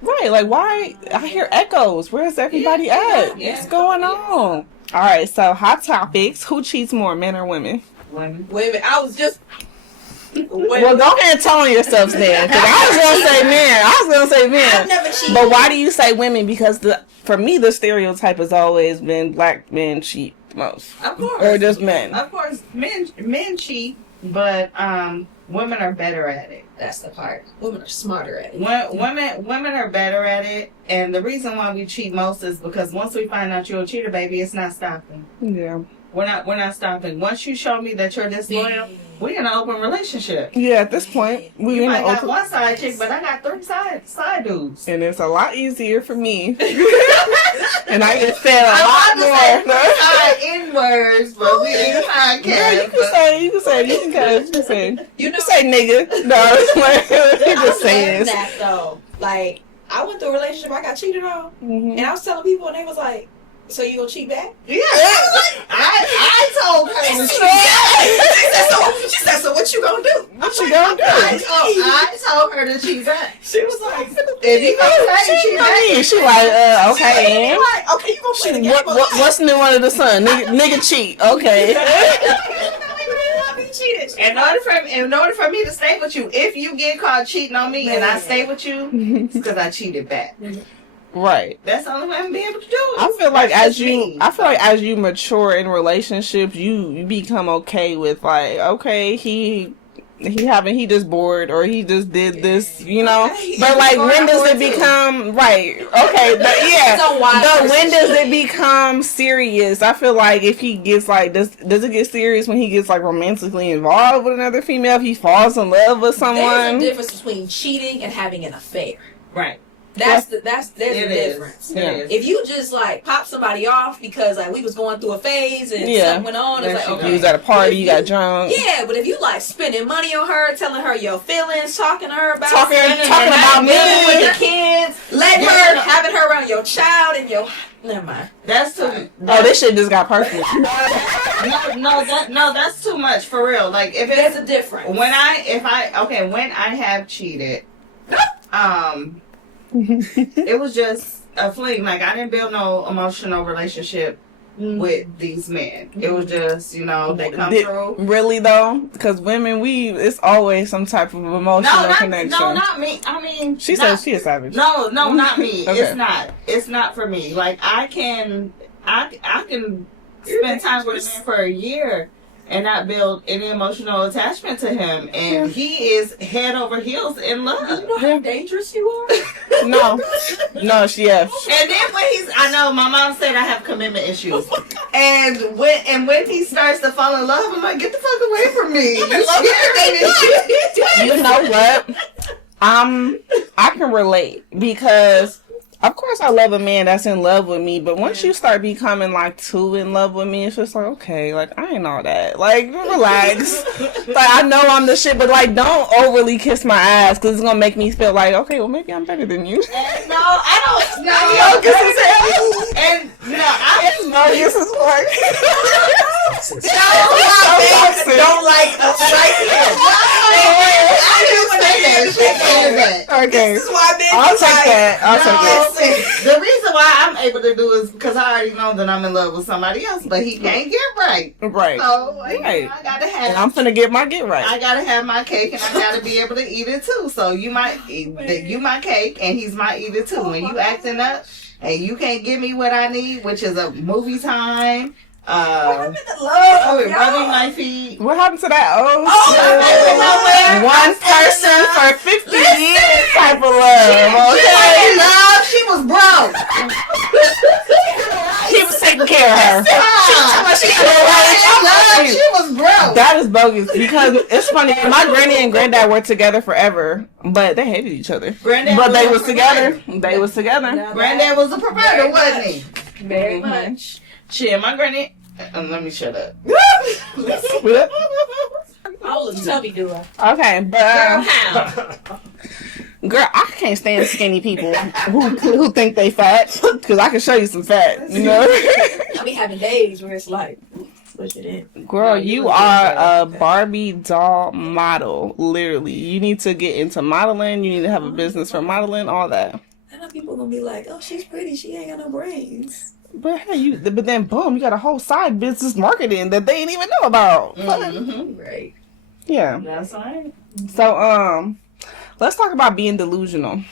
Right, like, why? I hear echoes. Where's everybody at? What's going on? All right, so hot topics. Who cheats more, men or women? Women. I was just... Well, go ahead and tell on yourselves then, because I was going to say men. I've never cheated. But why do you say women? Because for me, the stereotype has always been black men cheat most. Of course. Or just men. Of course, men cheat, but women are better at it. That's the part. Women are smarter at it. Women are better at it, and the reason why we cheat most is because once we find out you're a cheater, baby, it's not stopping. Yeah. We're not stopping. Once you show me that you're disloyal, we're in an open relationship. Yeah, at this point, you might got one side chick, but I got 3 side dudes. And it's a lot easier for me. And I get said a lot more. N-words, but we in a podcast. Yeah, you can say nigga. No, you just say that though. Like, I went through a relationship I got cheated on, and I was telling people, and they was like, so you gonna cheat back? Yeah. I told her to cheat back. She said, so what you gonna do? I told her to cheat back. She was like, if you gonna say cheat back. She like, okay. Okay, you gonna play the game. What's new under the sun? Nigga cheat. Okay. Cheated. In order for me to stay with you, if you get caught cheating on me and I stay with you, it's because I cheated back. Right. That's the only way I'm gonna be able to do it. I feel like as you mature in relationships, you become okay with, like, okay, he just bored, or he just did this, you know. But like, when does it become right? Okay, when does it become serious? I feel like if he gets like, does it get serious when he gets like romantically involved with another female? If he falls in love with someone? There's a difference between cheating and having an affair. Right. There's the difference. It is. If you just like pop somebody off because like we was going through a phase and something went on, it's like, okay. You was at a party, you got drunk. Yeah, but if you like spending money on her, telling her your feelings, talking to her about talking about me with the kids, having her around your child and your never mind. That's too. This shit just got perfect. No, that's too much for real. Like if there's a difference. When I have cheated, it was just a fling. Like I didn't build no emotional relationship with these men. It was just, they come through. Really though? Because women, it's always some type of emotional connection. No, not me. I mean, she says she a savage. No, not me. Okay. It's not. It's not for me. Like I can spend time with a man for a year and not build any emotional attachment to him, and he is head over heels in love. You know how dangerous you are? No, she is. And then I know my mom said I have commitment issues, and when he starts to fall in love, I'm like, get the fuck away from me. You know what? I can relate because. Of course, I love a man that's in love with me, but once you start becoming like too in love with me, it's just like, okay, like I ain't all that. Like, relax. Like, I know I'm the shit, but like, don't overly kiss my ass because it's gonna make me feel like, okay, well, maybe I'm better than you. No, I don't. No, and it's bogus as fuck. Don't like us like Okay. This is why I'll take that. The reason why I'm able to do is because I already know that I'm in love with somebody else, but he can't get right. Right. So I gotta have. And I'm finna get my get right. I gotta have my cake, and I gotta be able to eat it too. So you my cake, and he's my eat it too. When you acting up, and you can't give me what I need, which is a movie time. Rubbing my feet. What happened to that? One person for 50 years type of love. She was broke. He was taking care of her. She was broke. That is bogus because it's funny. My granny and granddad were together forever, but they hated each other. But they was together. They was together. Granddad was a provider, wasn't he? Very much. Shit, my granny. Let me shut up. All the tubby doer. Okay, but girl, I can't stand skinny people who think they fat because I can show you some fat. You know, I be having days where it's like, push it in. Girl, you are a Barbie doll model. Literally, you need to get into modeling. You need to have a business for modeling. All that. I know people gonna be like, "Oh, she's pretty. She ain't got no brains." But hey, but then boom, you got a whole side business marketing that they ain't even know about. Right. Yeah. That's right. So let's talk about being delusional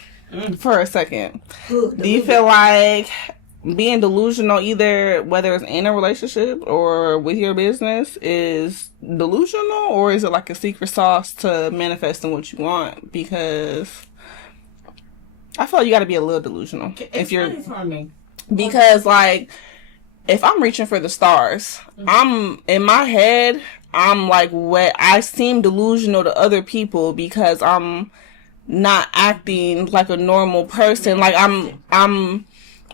for a second. Do you feel like being delusional, either whether it's in a relationship or with your business, is delusional, or is it like a secret sauce to manifesting what you want? Because I feel like you got to be a little delusional if you're. Because, like, if I'm reaching for the stars, I'm, in my head, I'm like, what, I seem delusional to other people because I'm not acting like a normal person. Like, my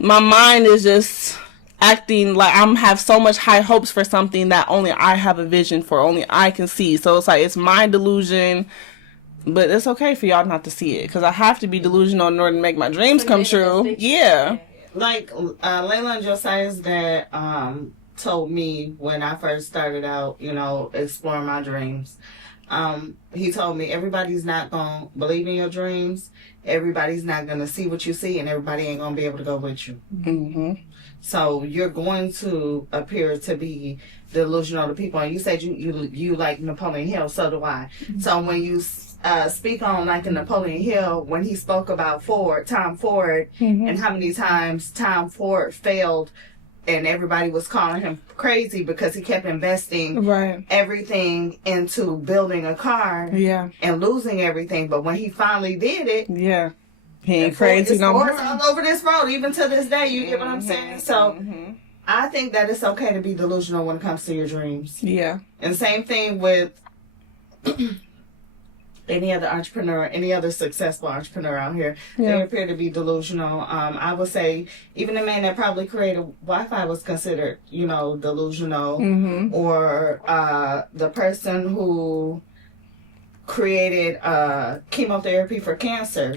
mind is just acting like have so much high hopes for something that only I have a vision for, only I can see. So it's like, it's my delusion. But it's okay for y'all not to see it because I have to be delusional in order to make my dreams come true. Yeah. Like Layla and Josiah's dad told me when I first started out, exploring my dreams. He told me everybody's not gonna believe in your dreams. Everybody's not gonna see what you see, and everybody ain't gonna be able to go with you. Mm-hmm. So you're going to appear to be delusional to people. And you said you like Napoleon Hill, so do I. Mm-hmm. So when you speak on like in Napoleon Hill, when he spoke about Tom Ford, and how many times Tom Ford failed and everybody was calling him crazy because he kept investing everything into building a car and losing everything. But when he finally did it, he ain't crazy no more. All over this road, even to this day, you get what I'm saying? So I think that it's okay to be delusional when it comes to your dreams. Yeah. And same thing with any other entrepreneur, any other successful entrepreneur out here, they appear to be delusional. I would say even the man that probably created Wi-Fi was considered, delusional. Or the person who created chemotherapy for cancer,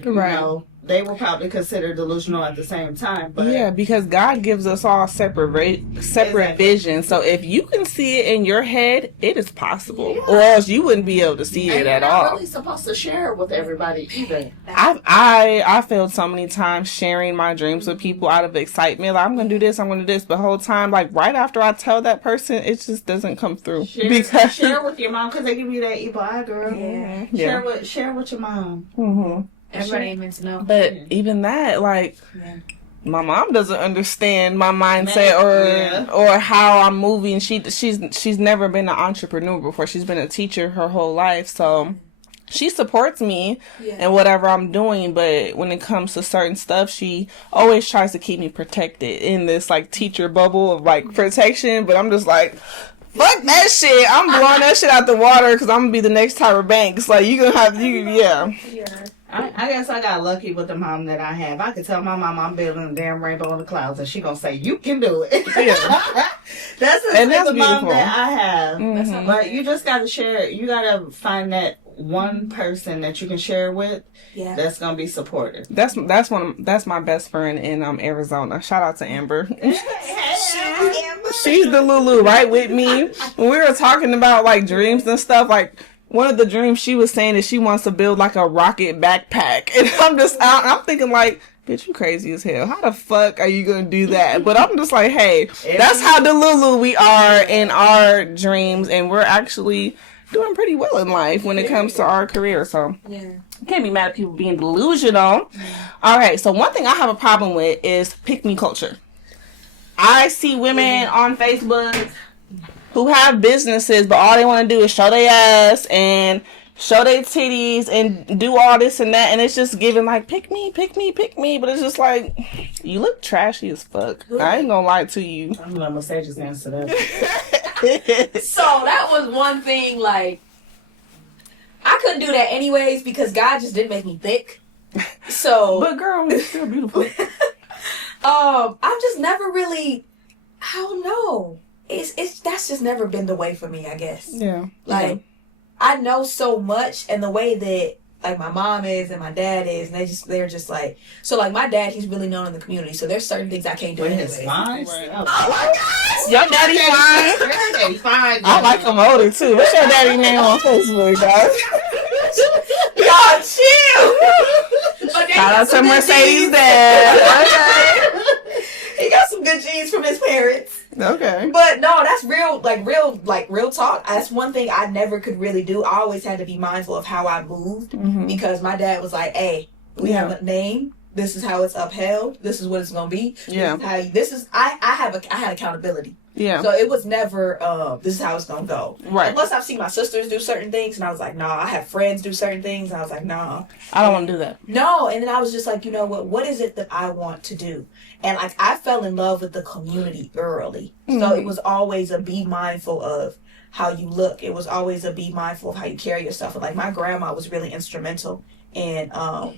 they were probably considered delusional at the same time. But yeah, because God gives us all separate visions. So if you can see it in your head, it is possible, or else you wouldn't be able to see it at all. You're not really supposed to share it with everybody either. I failed so many times sharing my dreams with people out of excitement. Like, I'm gonna do this, I'm gonna do this. The whole time, like right after I tell that person, it just doesn't come through. Share with your mom, because they give you that evil eye, girl. Share with your mom. Everybody ain't meant to know. But even that, like, my mom doesn't understand my mindset or how I'm moving. She's never been an entrepreneur before. She's been a teacher her whole life, so she supports me in whatever I'm doing. But when it comes to certain stuff, she always tries to keep me protected in this like teacher bubble of like protection. But I'm just like, fuck that shit. I'm blowing that shit out the water because I'm gonna be the next Tyra Banks. Like, you gonna have I guess I got lucky with the mom that I have. I could tell my mom I'm building a damn rainbow in the clouds, and she gonna say, "You can do it." That's the mom that I have. But you just gotta share it. You gotta find that one person that you can share with. Yeah. That's gonna be supportive. That's my best friend in Arizona. Shout out to Amber. She's the Lulu right with me. When we were talking about like dreams and stuff, like one of the dreams she was saying is she wants to build like a rocket backpack, and I'm thinking like, bitch, you crazy as hell. How the fuck are you gonna do that? But I'm just like, hey, that's how Delulu we are in our dreams, and we're actually doing pretty well in life when it comes to our career. So you can't be mad at people being delusional. All right, so one thing I have a problem with is pick me culture. I see women on Facebook who have businesses, but all they want to do is show their ass and show their titties and do all this and that, and it's just giving like, pick me, pick me, pick me, but it's just like, you look trashy as fuck. I ain't gonna lie to you. I'm gonna let Mercedes answer that. So that was one thing, like, I couldn't do that anyways because God just didn't make me thick. So, but girl, you're still beautiful. I've just never really, I don't know. That's just never been the way for me, I guess. Yeah. Like, I know so much, and the way that like my mom is and my dad is, and they're just like, so like my dad, he's really known in the community, so there's certain things I can't do anyway. Right. Oh my gosh! Your daddy fine. Your daddy fine. I like Kamori too. What's your daddy name on Facebook, guys? Y'all chill. Shout out to Mercedes' dad. Okay. He got some good genes from his parents. Okay. But no, that's real talk. That's one thing I never could really do. I always had to be mindful of how I moved because my dad was like, hey, we have a name. This is how it's upheld. This is what it's going to be. Yeah. I had accountability. Yeah. So it was never, this is how it's going to go. Right. Unless I've seen my sisters do certain things and I was like, nah. I have friends do certain things and I was like, nah. I don't want to do that. No. And then I was just like, you know what is it that I want to do? And like, I fell in love with the community early. So it was always a be mindful of how you look. It was always a be mindful of how you carry yourself. And like, my grandma was really instrumental in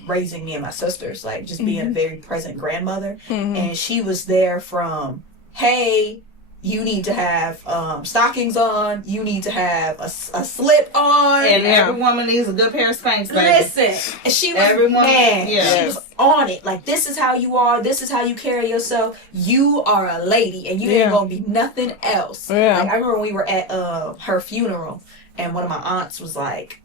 raising me and my sisters, like just being a very present grandmother. And she was there from, hey, you need to have stockings on. You need to have a slip on. And every woman needs a good pair of Spanx, baby. Listen, and she was, she was on it. Like, this is how you are. This is how you carry yourself. You are a lady, and you ain't gonna be nothing else. Yeah. Like, I remember when we were at her funeral, and one of my aunts was like,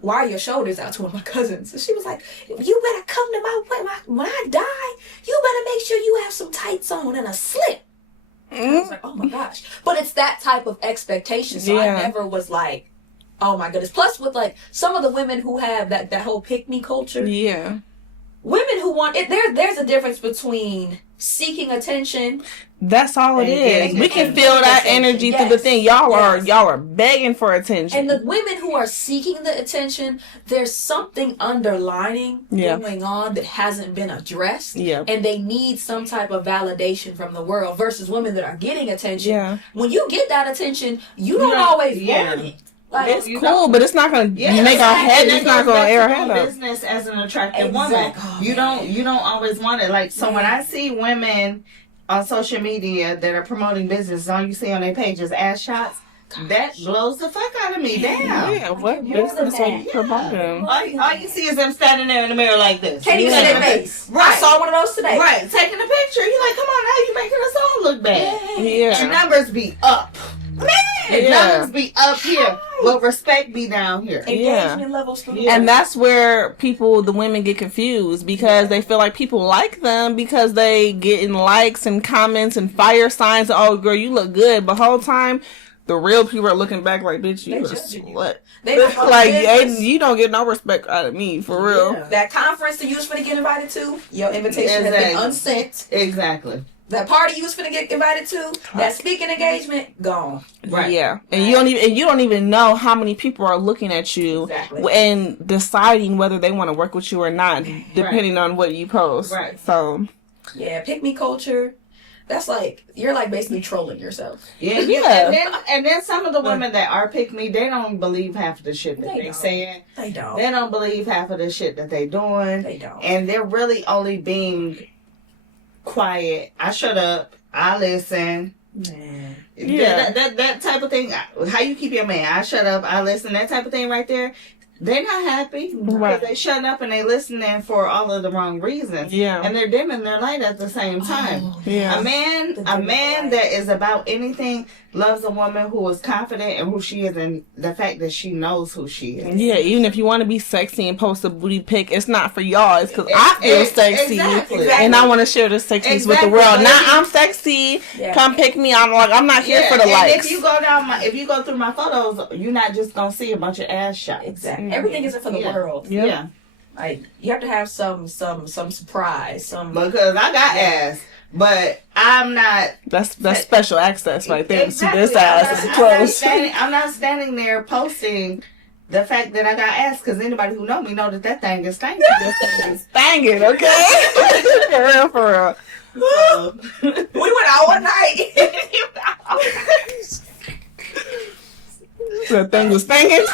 why are your shoulders out, to one of my cousins? And she was like, you better come to my wedding. When I die, you better make sure you have some tights on and a slip. I was like, oh my gosh. But it's that type of expectation. So I never was like, oh my goodness. Plus with like some of the women who have that whole pick me culture. Yeah. Women who want it, there's a difference between seeking attention. That's all it is. We can feel that energy through the thing. Y'all are begging for attention. And the women who are seeking the attention, there's something underlining going on that hasn't been addressed. Yeah. And they need some type of validation from the world versus women that are getting attention. Yeah. When you get that attention, you don't always want it. Like, It's cool, but it's not gonna make our head. It's not gonna air our head up. Business as an attractive woman, you don't always want it. Like so, when I see women on social media that are promoting business, all you see on their page is ass shots. That blows the fuck out of me. Damn. Yeah, what business are you promoting? All you see is them standing there in the mirror like this. Can't even see their face. Right. I saw one of those today. Right. Taking a picture. You're like, come on now, you making us all look bad. Yeah. And numbers be up. Man, numbers be up here, but respect be down here. Engagement levels. And that's where the women get confused because they feel like people like them because they get in likes and comments and fire signs. Oh, girl, you look good. But the whole time, the real people are looking back like, bitch, you a slut. Like, you don't get no respect out of me, for real. Yeah. That conference that you was finna get invited to, your invitation has been unsent. Exactly. That party you was finna get invited to, that speaking engagement, gone. Right. Yeah. And you don't even know how many people are looking at you and deciding whether they want to work with you or not, depending on what you post. Right. So yeah, pick me culture. That's like, you're like basically trolling yourself. Yeah. And then some of the women that are pick me, they don't believe half of the shit that they saying. They don't. They don't believe half of the shit that they doing. They don't. And they're really only being quiet. I shut up. I listen. Man. Yeah. That type of thing. How you keep your man? I shut up. I listen. That type of thing right there. They're not happy because they shut up and they listening for all of the wrong reasons. Yeah. And they're dimming their light at the same time. Oh, yeah. A man that is about anything loves a woman who is confident in who she is and the fact that she knows who she is. Yeah, even if you want to be sexy and post a booty pic, it's not for y'all. It's because I feel sexy and I want to share this sexiness with the world. Now I'm sexy. Yeah. Come pick me. I'm not here for the likes. If you go through my photos, you're not just gonna see a bunch of ass shots. Exactly. Mm-hmm. Everything isn't for the world. Yeah. Like, you have to have some surprise. Because I got ass. But I'm not. That's special access right there. Exactly. See this ass is close. I'm not standing there posting the fact that I got ass because anybody who know me know that thing is stankin'. Banging, okay? For real. So, we went out one night. That thing was stinking.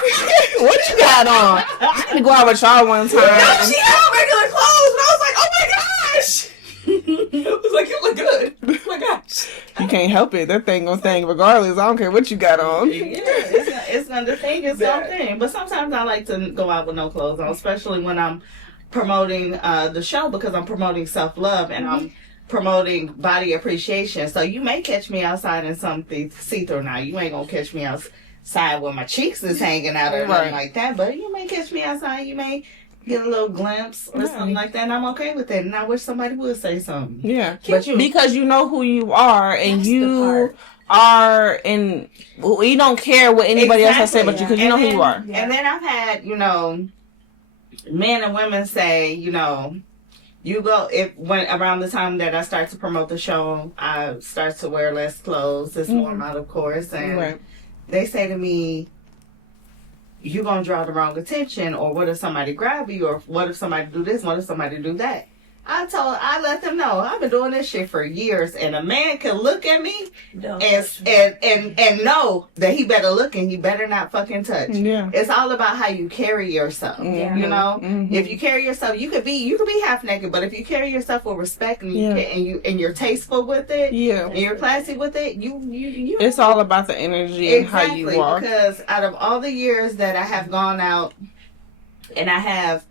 What you got on? I had to go out with y'all one time. No, she had regular clothes, and I was like, oh my gosh. I was like, you look good. Oh my gosh. You can't help it. That thing gonna thing regardless. I don't care what you got on. Yeah, it's gonna thing. It's gonna thing. But sometimes I like to go out with no clothes on, especially when I'm promoting the show because I'm promoting self-love and I'm promoting body appreciation. So you may catch me outside in something see-through now. You ain't gonna catch me outside where my cheeks is hanging out or nothing like that. But you may catch me outside. You may get a little glimpse or something like that, and I'm okay with it. And I wish somebody would say something. Yeah, but because you know who you are, and you are, and you don't care what anybody else has to say about you because you know who you are. And then I've had, men and women say, you go when around the time that I start to promote the show, I start to wear less clothes. It's warm out, of course, and they say to me, you're going to draw the wrong attention, or what if somebody grab you, or what if somebody do this, what if somebody do that? I let them know I've been doing this shit for years, and a man can look at me and know that he better look and he better not fucking touch. Yeah. It's all about how you carry yourself. Yeah. If you carry yourself, you could be half naked, but if you carry yourself with respect and you're tasteful with it, and you're classy with it, you it's all about the energy and how you walk. Because out of all the years that I have gone out and I have,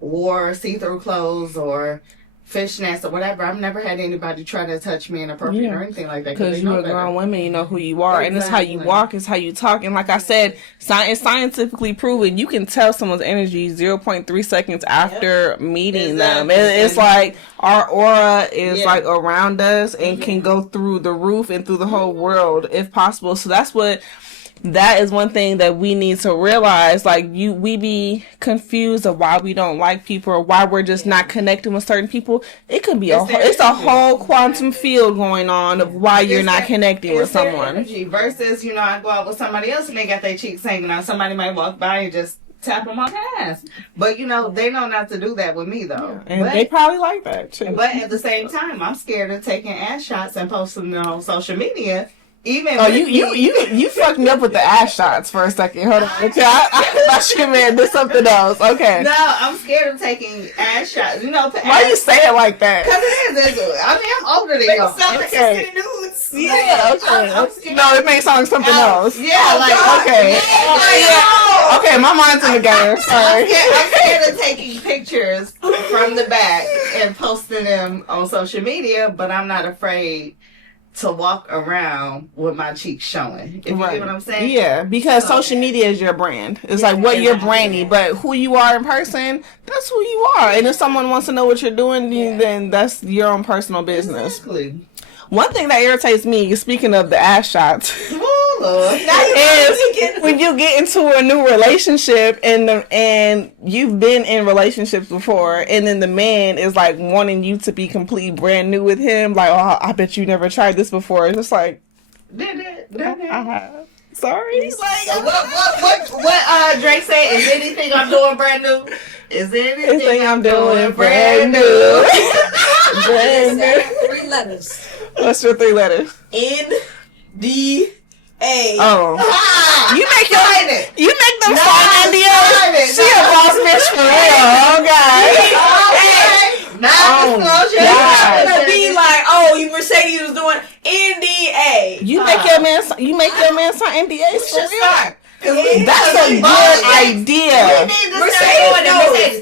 wore see-through clothes or fishnets or whatever, I've never had anybody try to touch me inappropriate or anything like that. Because you're a grown woman, you know who you are, and it's how you walk, it's how you talk. And like I said, it's scientifically proven. You can tell someone's energy 0.3 seconds after meeting them. It's like our aura is like around us and can go through the roof and through the whole world if possible. So that is one thing that we need to realize. Like, we be confused of why we don't like people or why we're just not connecting with certain people. It could be it's a whole quantum field going on of why you're not connecting with someone. Versus, I go out with somebody else and they got their cheeks hanging out. Somebody might walk by and just tap them on the ass. But, they know not to do that with me, though. Yeah. And they probably like that, too. But at the same time, I'm scared of taking ass shots and posting them on social media even Oh, you fucked me up with the ass shots for a second. Hold on. Okay, I thought you meant did something else. Okay. No, I'm scared of taking ass shots. You know, Why you say it like that? Because it is. I mean, I'm older than y'all. Okay. Nudes. Yeah, okay. I'm scared. No, it may sound like something else. Yeah, like Okay. Yeah. Okay, my mind's in the game. Sorry. I'm scared of taking pictures from the back and posting them on social media, but I'm not afraid to walk around with my cheeks showing. If you get what I'm saying? Yeah, because social media is your brand. It's like what you're branding, but who you are in person, that's who you are. And if someone wants to know what you're doing, then that's your own personal business. Exactly. One thing that irritates me, speaking of the ass shots, Oh, Lord. is when you get into a new relationship and you've been in relationships before, and then the man is like wanting you to be completely brand new with him. Like, oh, I bet you never tried this before. It's just like, I have. Sorry. Like, what Drake said? Is anything I'm doing brand new? Is anything I'm doing brand new? Brand new. 3 letters. What's your 3 letters? NDA. Oh. You make them No, sign NDAs? She a boss bitch for real. Oh, God. Non-disclosure. God. It's gonna be like, oh, you Mercedes was doing NDA. You make your man sign NDAs for real? Yeah. That's a good idea. We need to Mercedes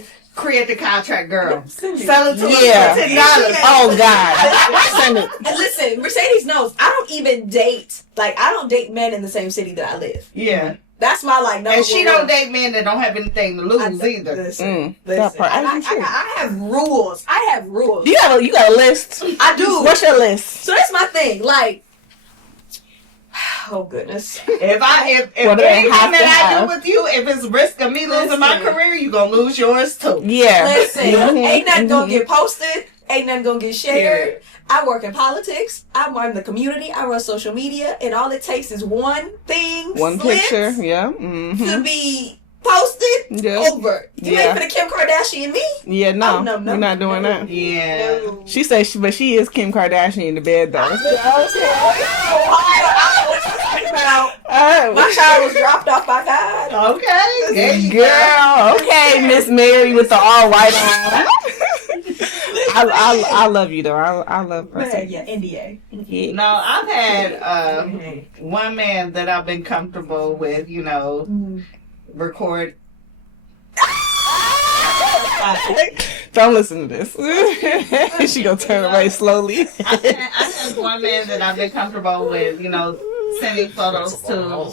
knows. create the contract, girl. Send it. Sell it to us Yeah. for $10. Oh, God. Send it. And listen, Mercedes knows I don't even date. Like, I don't date men in the same city that I live. Yeah. That's my like. And she don't date men that don't have anything to lose either. Listen, that part. I have rules. I have rules. You got a list. I do. What's your list? So that's my thing. Like, oh goodness. If What do they anything have to that I have? do with you, if it's risk of me losing my Listen. career, you gonna lose yours too. Yeah. Listen, Mhm, ain't nothing gonna mhm. get posted. Ain't nothing gonna get shared. I work in politics. I'm in the community. I run social media, and all it takes is one thing, One slipped, picture. Yeah. to Mm-hmm. be posted. Yeah. Over. You Yeah. ain't for the Kim Kardashian me. Yeah, no. Oh, no, We're not doing no. that. Yeah. No. She says but she is Kim Kardashian in the bed, though. My child was dropped off by God. Okay. There you go. Girl, okay, Miss Mary with the all white on. I love you though. I love her. Yeah, NDA. Yeah. No, I've had one man that I've been comfortable with, record. Don't listen to this. She gonna turn away slowly. I had one man that I've been comfortable with, sending photos to.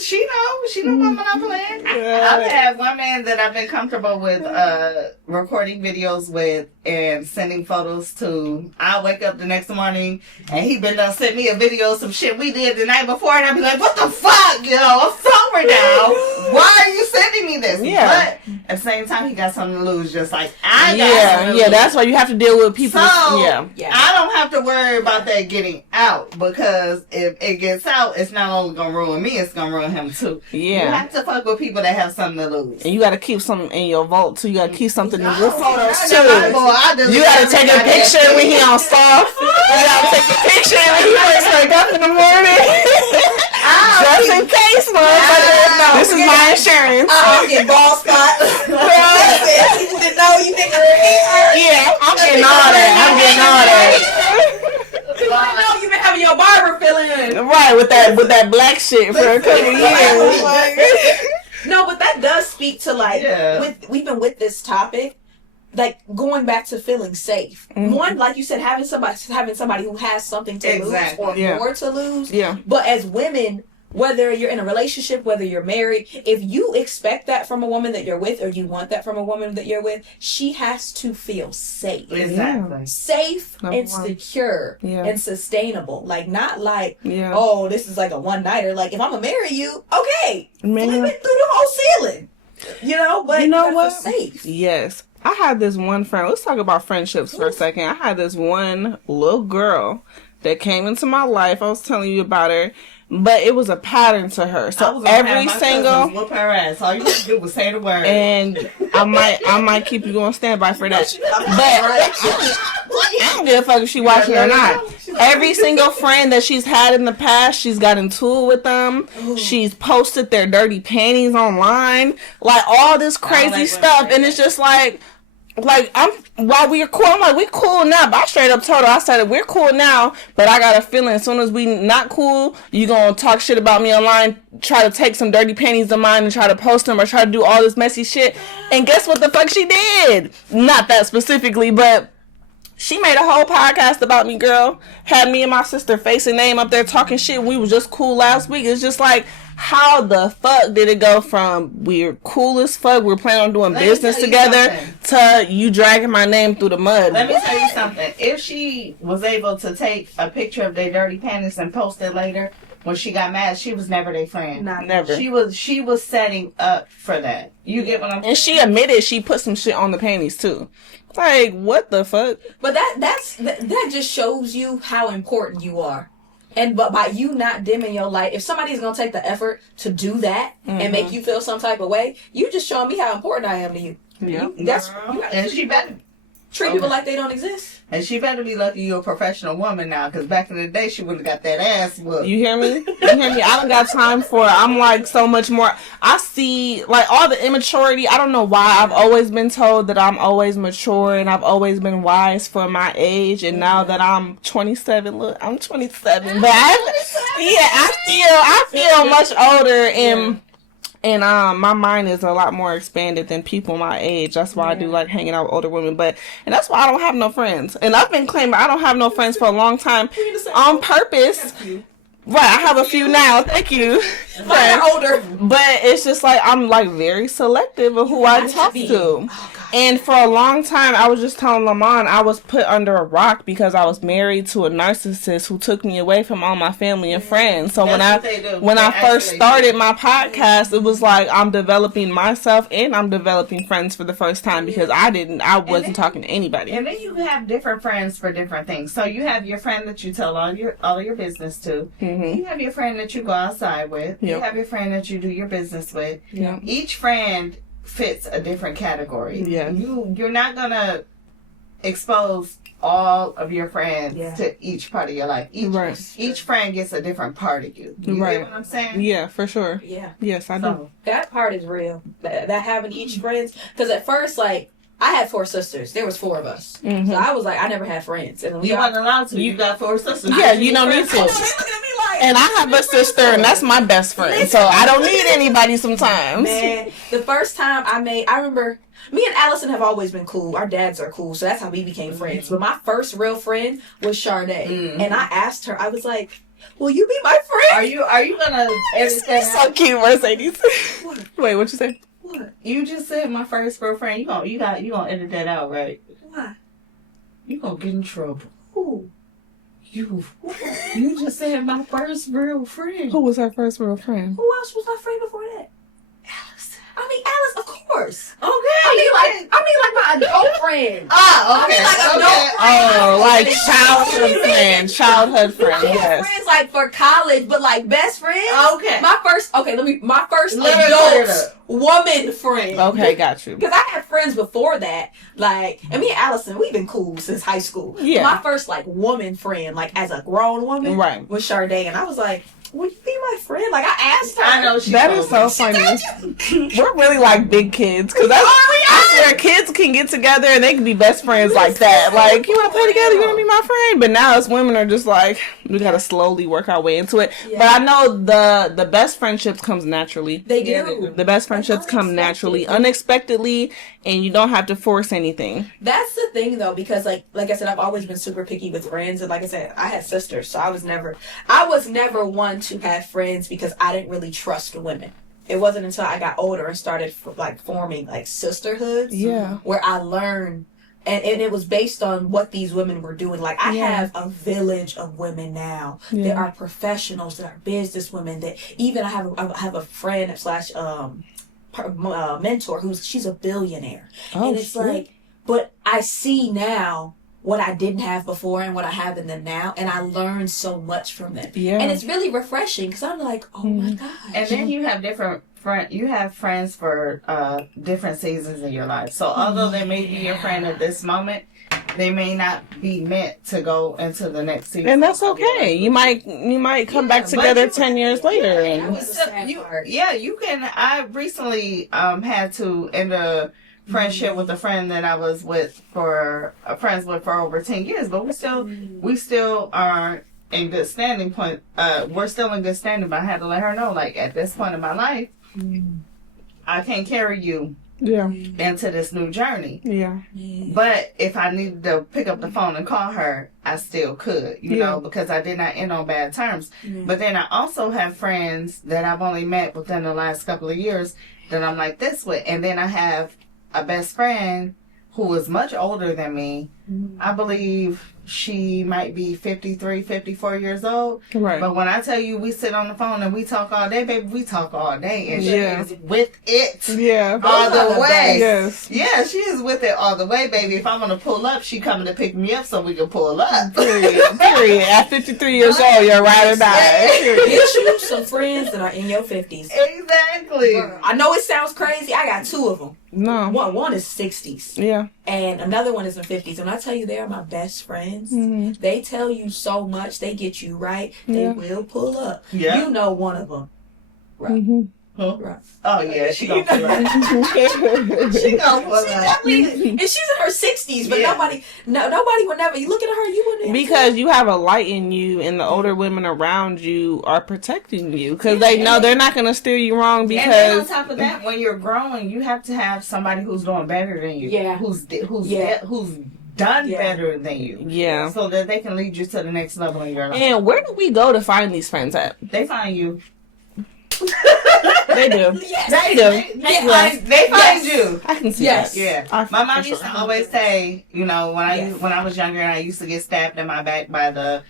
She know I'm not playing. I've had one man that I've been comfortable with recording videos with and sending photos to. I wake up the next morning and he been done sent me a video of some shit we did the night before, and I be like, what the fuck, I'm sober now. Why are you sending me this? Yeah. But at the same time, he got something to lose, just like I got something to lose. That's why you have to deal with people. So, yeah. I don't have to worry about that getting out, because if it gets out, it's not only gonna ruin me, it's gonna ruin him too. Yeah. You have to fuck with people that have something to lose. And you gotta keep something in your vault too. You gotta keep something in your photos Boy, too. You gotta take a picture when he on soft. You gotta take a picture when he first wake up in the morning. Just in case, motherfucker. This is my insurance. I'm getting ball spot. You didn't know you think Yeah, I'm getting all that. I know you've been having your barber feeling. Right, with that black shit for a couple years. No, but that does speak to Yeah. even with this topic, like going back to feeling safe. Mm-hmm. One, like you said, having somebody who has something to Exactly. lose or more to lose. Yeah. But as women, whether you're in a relationship, whether you're married, if you expect that from a woman that you're with, or you want that from a woman that you're with, she has to feel safe. Exactly. Safe Number and one. secure Yeah. and sustainable. Like, not like, Yeah. oh, this is like a one-nighter. Like, if I'm going to marry you, okay, Man. flip it through the whole ceiling. But You know gotta what? feel safe. Yes. I had this one friend. Let's talk about friendships for a second. I had this one little girl that came into my life. I was telling you about her. But it was a pattern to her. I So was gonna have every my single cousins whoop her ass. All you have to do was say the word. and I might keep you on standby for that. But I don't give a fuck if she watching or not. Every single friend that she's had in the past, she's got into it with them. Ooh. She's posted their dirty panties online, like all this crazy stuff, and it's just like while we are cool, I'm like, we cool now. But I straight up told her, I said, we're cool now, but I got a feeling as soon as we not cool, you gonna talk shit about me online, try to take some dirty panties of mine and try to post them or try to do all this messy shit. And guess what the fuck she did? Not that specifically, but she made a whole podcast about me, girl. Had me and my sister face and name up there talking shit. We was just cool last week. It's just like, how the fuck did it go from we're cool as fuck, we're planning on doing business together, to you dragging my name through the mud? Let me tell you something. If she was able to take a picture of their dirty panties and post it later, when she got mad, she was never their friend. Never. She was setting up for that. You get what I'm saying? And she admitted she put some shit on the panties too. Like, what the fuck? But that just shows you how important you are. And but by you not dimming your light, if somebody's gonna take the effort to do that and make you feel some type of way, you just showing me how important I am to you. Yeah. And she better treat people like they don't exist. And she better be lucky you're a professional woman now, because back in the day she would have got that ass whooped. You hear me? I don't got time for it. I'm like so much more. I see like all the immaturity. I don't know why. I've always been told that I'm always mature and I've always been wise for my age. And now that I'm 27, look, I'm 27. But I feel much older and my mind is a lot more expanded than people my age. That's why I do like hanging out with older women. And that's why I don't have no friends. And I've been claiming I don't have no friends for a long time on purpose. Right, I have a few now. Thank you. Mine are older. But it's just like I'm like very selective of who I talk to. And for a long time, I was just telling Lamont I was put under a rock because I was married to a narcissist who took me away from all my family and friends. So when I first started my podcast, it was like I'm developing myself and I'm developing friends for the first time because I wasn't talking to anybody. And then you have different friends for different things. So you have your friend that you tell all of your business to. Mm-hmm. You have your friend that you go outside with. Yep. You have your friend that you do your business with. Yep. Each friend fits a different category. Yeah. You're not gonna expose all of your friends to each part of your life. Each friend gets a different part of you. You get what I'm saying? Yeah, for sure. Yeah. Yes, I do. That part is real. That having each friends, because at first, like, I had 4 sisters. There was 4 of us. Mm-hmm. So I was like, I never had friends. And you weren't allowed to. You got 4 sisters. Yeah, you don't need to. And I have a sister, and that's my best friend. So I don't need anybody sometimes. Man, the first time I remember, me and Allison have always been cool. Our dads are cool, so that's how we became friends. But my first real friend was Sharday. Mm-hmm. And I asked her, I was like, will you be my friend? Are you gonna edit that out? So cute, Mercedes. What? Wait, what you say? What? You just said my first real friend. You gonna edit that out, right? Why? You gonna get in trouble. Who? You just said my first real friend. Who was her first real friend? Who else was my friend before that? Alice, of course. Okay. I mean, like my adult friend. Oh, okay. I mean, like adult friend. Childhood friend. Yes. Friends like for college, but like best friends. Okay. My first adult woman friend. Okay, got you. Because I had friends before that, like, and me and Allison, we've been cool since high school. Yeah. My first like woman friend, like as a grown woman, was Sharday, and I was like, will you be my friend? Like, I asked her. I know that is so funny. We're really like big kids. Because I swear kids can get together and they can be best friends like that. Like, you want to play together? You want to be my friend? But now us women are just like, we got to slowly work our way into it. Yeah. But I know the best friendships comes naturally. They do. The best friendships come naturally, unexpectedly, and you don't have to force anything. That's the thing, though, because like I said, I've always been super picky with friends. And like I said, I had sisters, so I was never one to have friends because I didn't really trust women. It wasn't until I got older and started like forming like sisterhoods where I learned, and it was based on what these women were doing. Like I have a village of women now that are professionals, that are business women, that even I have a friend slash mentor she's a billionaire. And it's like, but I see now what I didn't have before and what I have in them now, and I learned so much from them. Yeah. And it's really refreshing because I'm like, oh my gosh. And then you have you have friends for different seasons in your life. So although they may be your friend at this moment, they may not be meant to go into the next season. And that's okay. You might come back together 10 years later. And You can. I recently had to end a friendship with a friend that I was friends with for over 10 years, but we still are in good standing we're still in good standing, but I had to let her know, like, at this point in my life, I can't carry you into this new journey. Yeah. But if I needed to pick up the phone and call her, I still could, you know, because I did not end on bad terms. But then I also have friends that I've only met within the last couple of years that I'm like this with. And then I have a best friend who is much older than me. I believe she might be 53, 54 years old. Right. But when I tell you we sit on the phone and we talk all day, baby, we talk all day. And she is with it all the way. Yes. Yeah, she is with it all the way, baby. If I'm going to pull up, she coming to pick me up so we can pull up. Period. At 53 years old, you're right or die. Get you some friends that are in your 50s. Exactly. I know it sounds crazy. I got two of them. No. One is 60s. Yeah. And another one is in 50s. And I tell you, they are my best friends. They tell you so much. They get you right. They will pull up. Yeah. You know one of them. Right. Huh? Right. Oh yeah, she gonna pull up. She gonna pull up. And she's in her 60s, but nobody would never. You looking at her, you wouldn't. Because you have a light in you, and the older women around you are protecting you because they know they're not gonna steer you wrong. Because and then on top of that, when you're growing, you have to have somebody who's doing better than you. Yeah. Who's done better than you. Yeah. So that they can lead you to the next level in your life. And where do we go to find these friends at? They find you. They do. Yes. They do. They find you. I can see that. Yeah. My mom used to always say, you know, when I was younger and I used to get stabbed in my back by the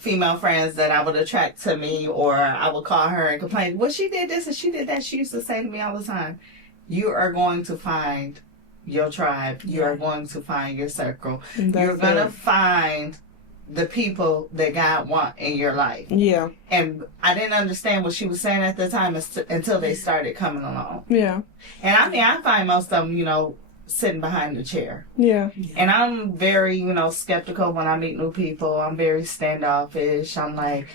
female friends that I would attract to me, or I would call her and complain, well, she did this and she did that. She used to say to me all the time, you are going to find your tribe. You are going to find your circle. You're going to find the people that God want in your life. Yeah. And I didn't understand what she was saying at the time until they started coming along. Yeah. And I mean, I find most of them, you know, sitting behind the chair. Yeah. And I'm very, you know, skeptical when I meet new people. I'm very standoffish. I'm like,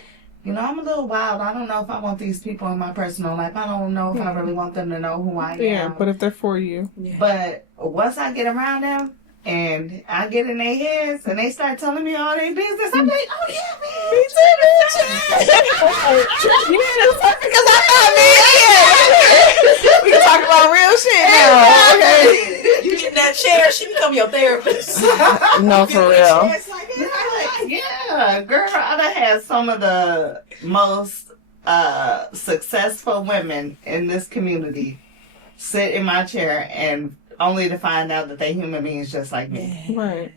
you know, I'm a little wild. I don't know if I want these people in my personal life. I don't know if I really want them to know who I am. Yeah, but if they're for you. Yeah. But once I get around them, and I get in their heads, and they start telling me all their business. I'm like, oh yeah, man, me too, you know, because I thought, we can talk about real shit now. Okay, you get in that chair, she become your therapist. No, for real. Yeah, girl, I done had some of the most successful women in this community sit in my chair and only to find out that they human beings just like me. Right.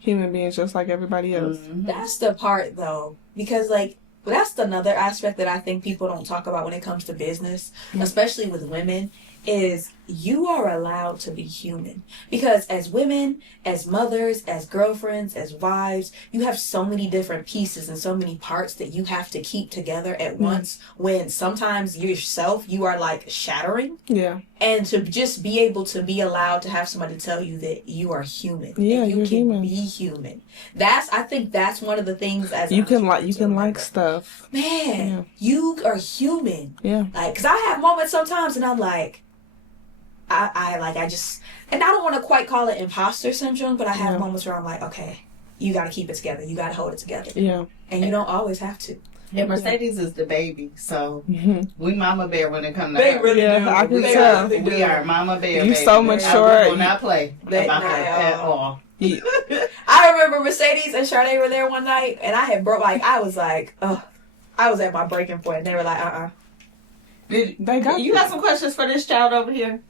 Human beings just like everybody else. Mm-hmm. That's the part, though. Because, like, that's another aspect that I think people don't talk about when it comes to business, especially with women, is you are allowed to be human. Because as women, as mothers, as girlfriends, as wives, you have so many different pieces and so many parts that you have to keep together at once, when sometimes yourself, you are like shattering. Yeah. And to just be able to be allowed to have somebody tell you that you are human. Yeah, and you can human. Be human. I think that's one of the things as you can like stuff. Man, you are human. Yeah. Like, cause I have moments sometimes and I'm like, I just, and I don't want to quite call it imposter syndrome, but I have moments where I'm like, okay, you got to keep it together. You got to hold it together. Yeah. And you don't always have to. And Mercedes is the baby, so we mama bear when it comes to her. Really do. I can tell. We are mama bear. You so mature. We will not play about her at all. I remember Mercedes and Sade were there one night, and I had I was like, ugh. I was at my breaking point, and they were like, You got some questions for this child over here?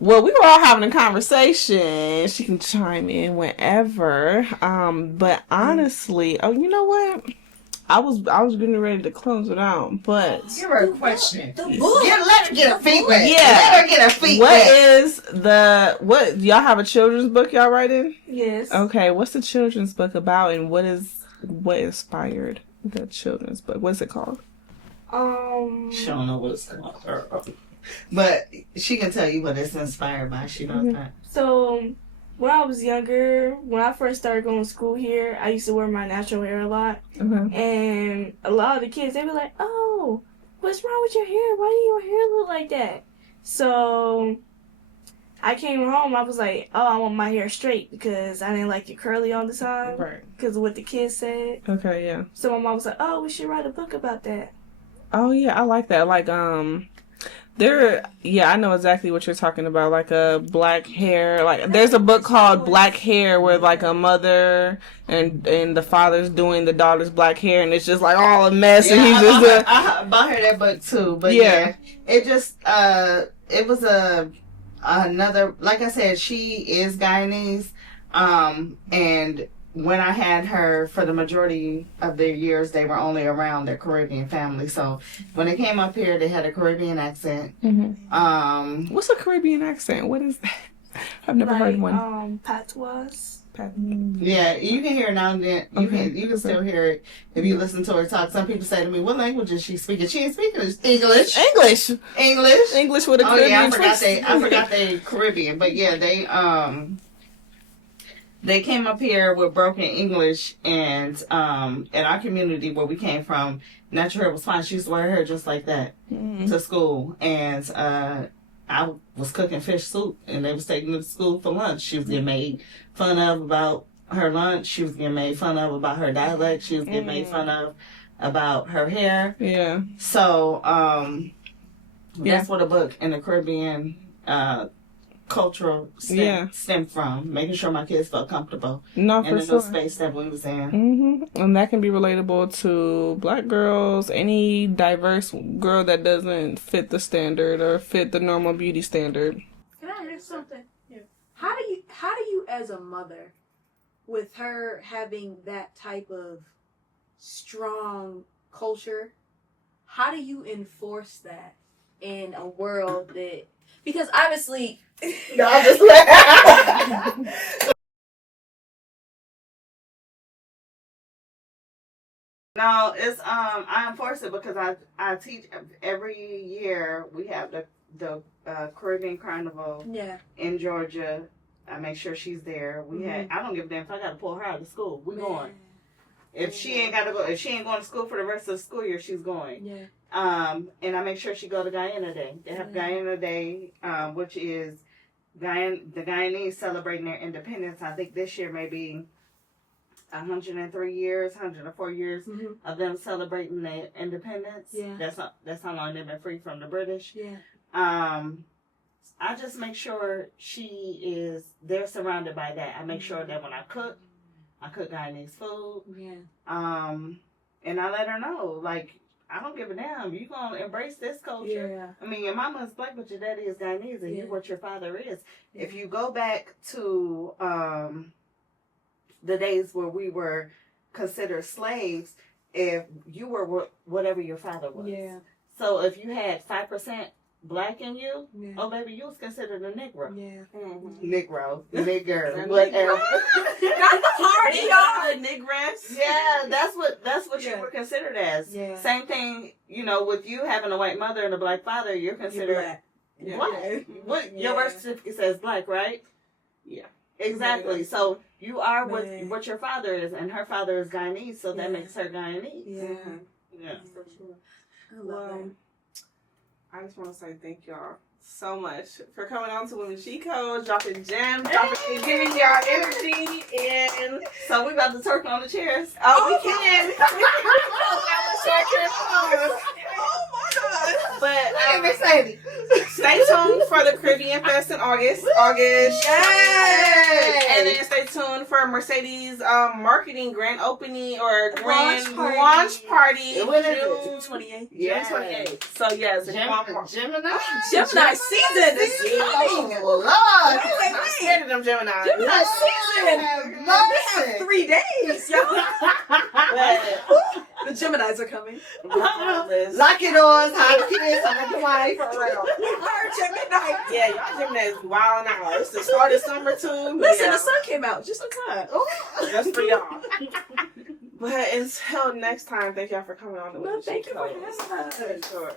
Well, we were all having a conversation. She can chime in whenever. But honestly, you know what? I was getting ready to close it out, but give her a question. Let her get her feet wet. Yeah, let her get her feet wet. What y'all have a children's book y'all writing? Yes. Okay, what's the children's book about, and what inspired the children's book? What's it called? She don't know what it's called, but she can tell you what it's inspired by. She knows that. So, when I was younger, when I first started going to school here, I used to wear my natural hair a lot. Mm-hmm. And a lot of the kids, they'd be like, oh, what's wrong with your hair? Why do your hair look like that? So I came home, I was like, oh, I want my hair straight because I didn't like it curly on the side. Right. Because of what the kids said. Okay, yeah. So my mom was like, oh, we should write a book about that. Oh, yeah, I like that. Like, I know exactly what you're talking about. Like black hair. Like, there's a book called Black Hair where like a mother and the father's doing the daughter's black hair, and it's just like all a mess. Yeah, and he's just I bought her that book too. But Yeah. it just it was another. Like I said, she is Guyanese, and when I had her for the majority of their years, they were only around their Caribbean family. So when they came up here, they had a Caribbean accent. Mm-hmm. What's a Caribbean accent? What is that? I've never heard one. Patois. Yeah, you can hear it now and then. You can still hear it if you listen to her talk. Some people say to me, "What language is she speaking?" She ain't speaking English. English with a Caribbean twist. I forgot they Caribbean, but yeah, they came up here with broken English, and in our community where we came from, natural hair was fine. She used to wear her hair just like that to school, and I was cooking fish soup, and they was taking it to school for lunch. She was getting made fun of about her lunch. She was getting made fun of about her dialect. She was getting made fun of about her hair. Yeah. So that's what a book in the Caribbean cultural stem from, making sure my kids felt comfortable in the new space that we was in. Mm-hmm. And that can be relatable to black girls, any diverse girl that doesn't fit the standard or fit the normal beauty standard. Can I ask something? Yeah. How do you as a mother, with her having that type of strong culture, how do you enforce that in a world that, because obviously No, I'm just laughing. No, it's I enforce it because I teach every year. We have the Caribbean Carnival in Georgia. I make sure she's there. I don't give a damn if I gotta pull her out of school. We going. If she ain't gotta go, if she ain't going to school for the rest of the school year, she's going. Yeah. And I make sure she go to Guyana Day. They have Guyana Day, which is the Guyanese celebrating their independence. I think this year may be 103 years, 104 years of them celebrating their independence. Yeah. That's how long they've been free from the British. Yeah. I just make sure they're surrounded by that. I make sure that when I cook Guyanese food. Yeah. And I let her know, like, I don't give a damn. You gonna embrace this culture. Yeah. I mean, your mama is black, but your daddy is Guyanese, and you're what your father is. Yeah. If you go back to the days where we were considered slaves, if you were whatever your father was. Yeah. So if you had 5% black in you, oh baby, you was considered a Negro. Yeah. Mm-hmm. Negro, nigger, whatever. Not the party, y'all. Negress. Yeah, that's what you were considered as. Yeah. Same thing, with you having a white mother and a black father, you're considered black. Yeah. What your birth certificate says black, right? Yeah. Exactly. Yeah. So you are what your father is, and her father is Guyanese, so that makes her Guyanese. Yeah. Yeah. For sure. I love that. I just want to say thank y'all so much for coming on to Women She Codes, dropping gems, giving y'all energy, and so we about to twerk on the chairs. Oh, we can. Oh my God! But stay tuned for the Caribbean Fest in August. Yes! And then stay tuned for Mercedes marketing grand opening or grand launch party June 28th. Yeah. June 28th. So yes, Gemini season is coming. Lord, I'm scared of them Gemini. Gemini season. We have 3 days, y'all. The Geminis are coming. Lock your doors, hide the kids, hide the wife. For real. Our Gemini. Yeah, y'all Gemini is wilding out. It's the start of summer too. Listen, the sun came out just in time. Just for y'all. But until next time, thank y'all for coming on the Women She Codes. Thank you for having us. Sure.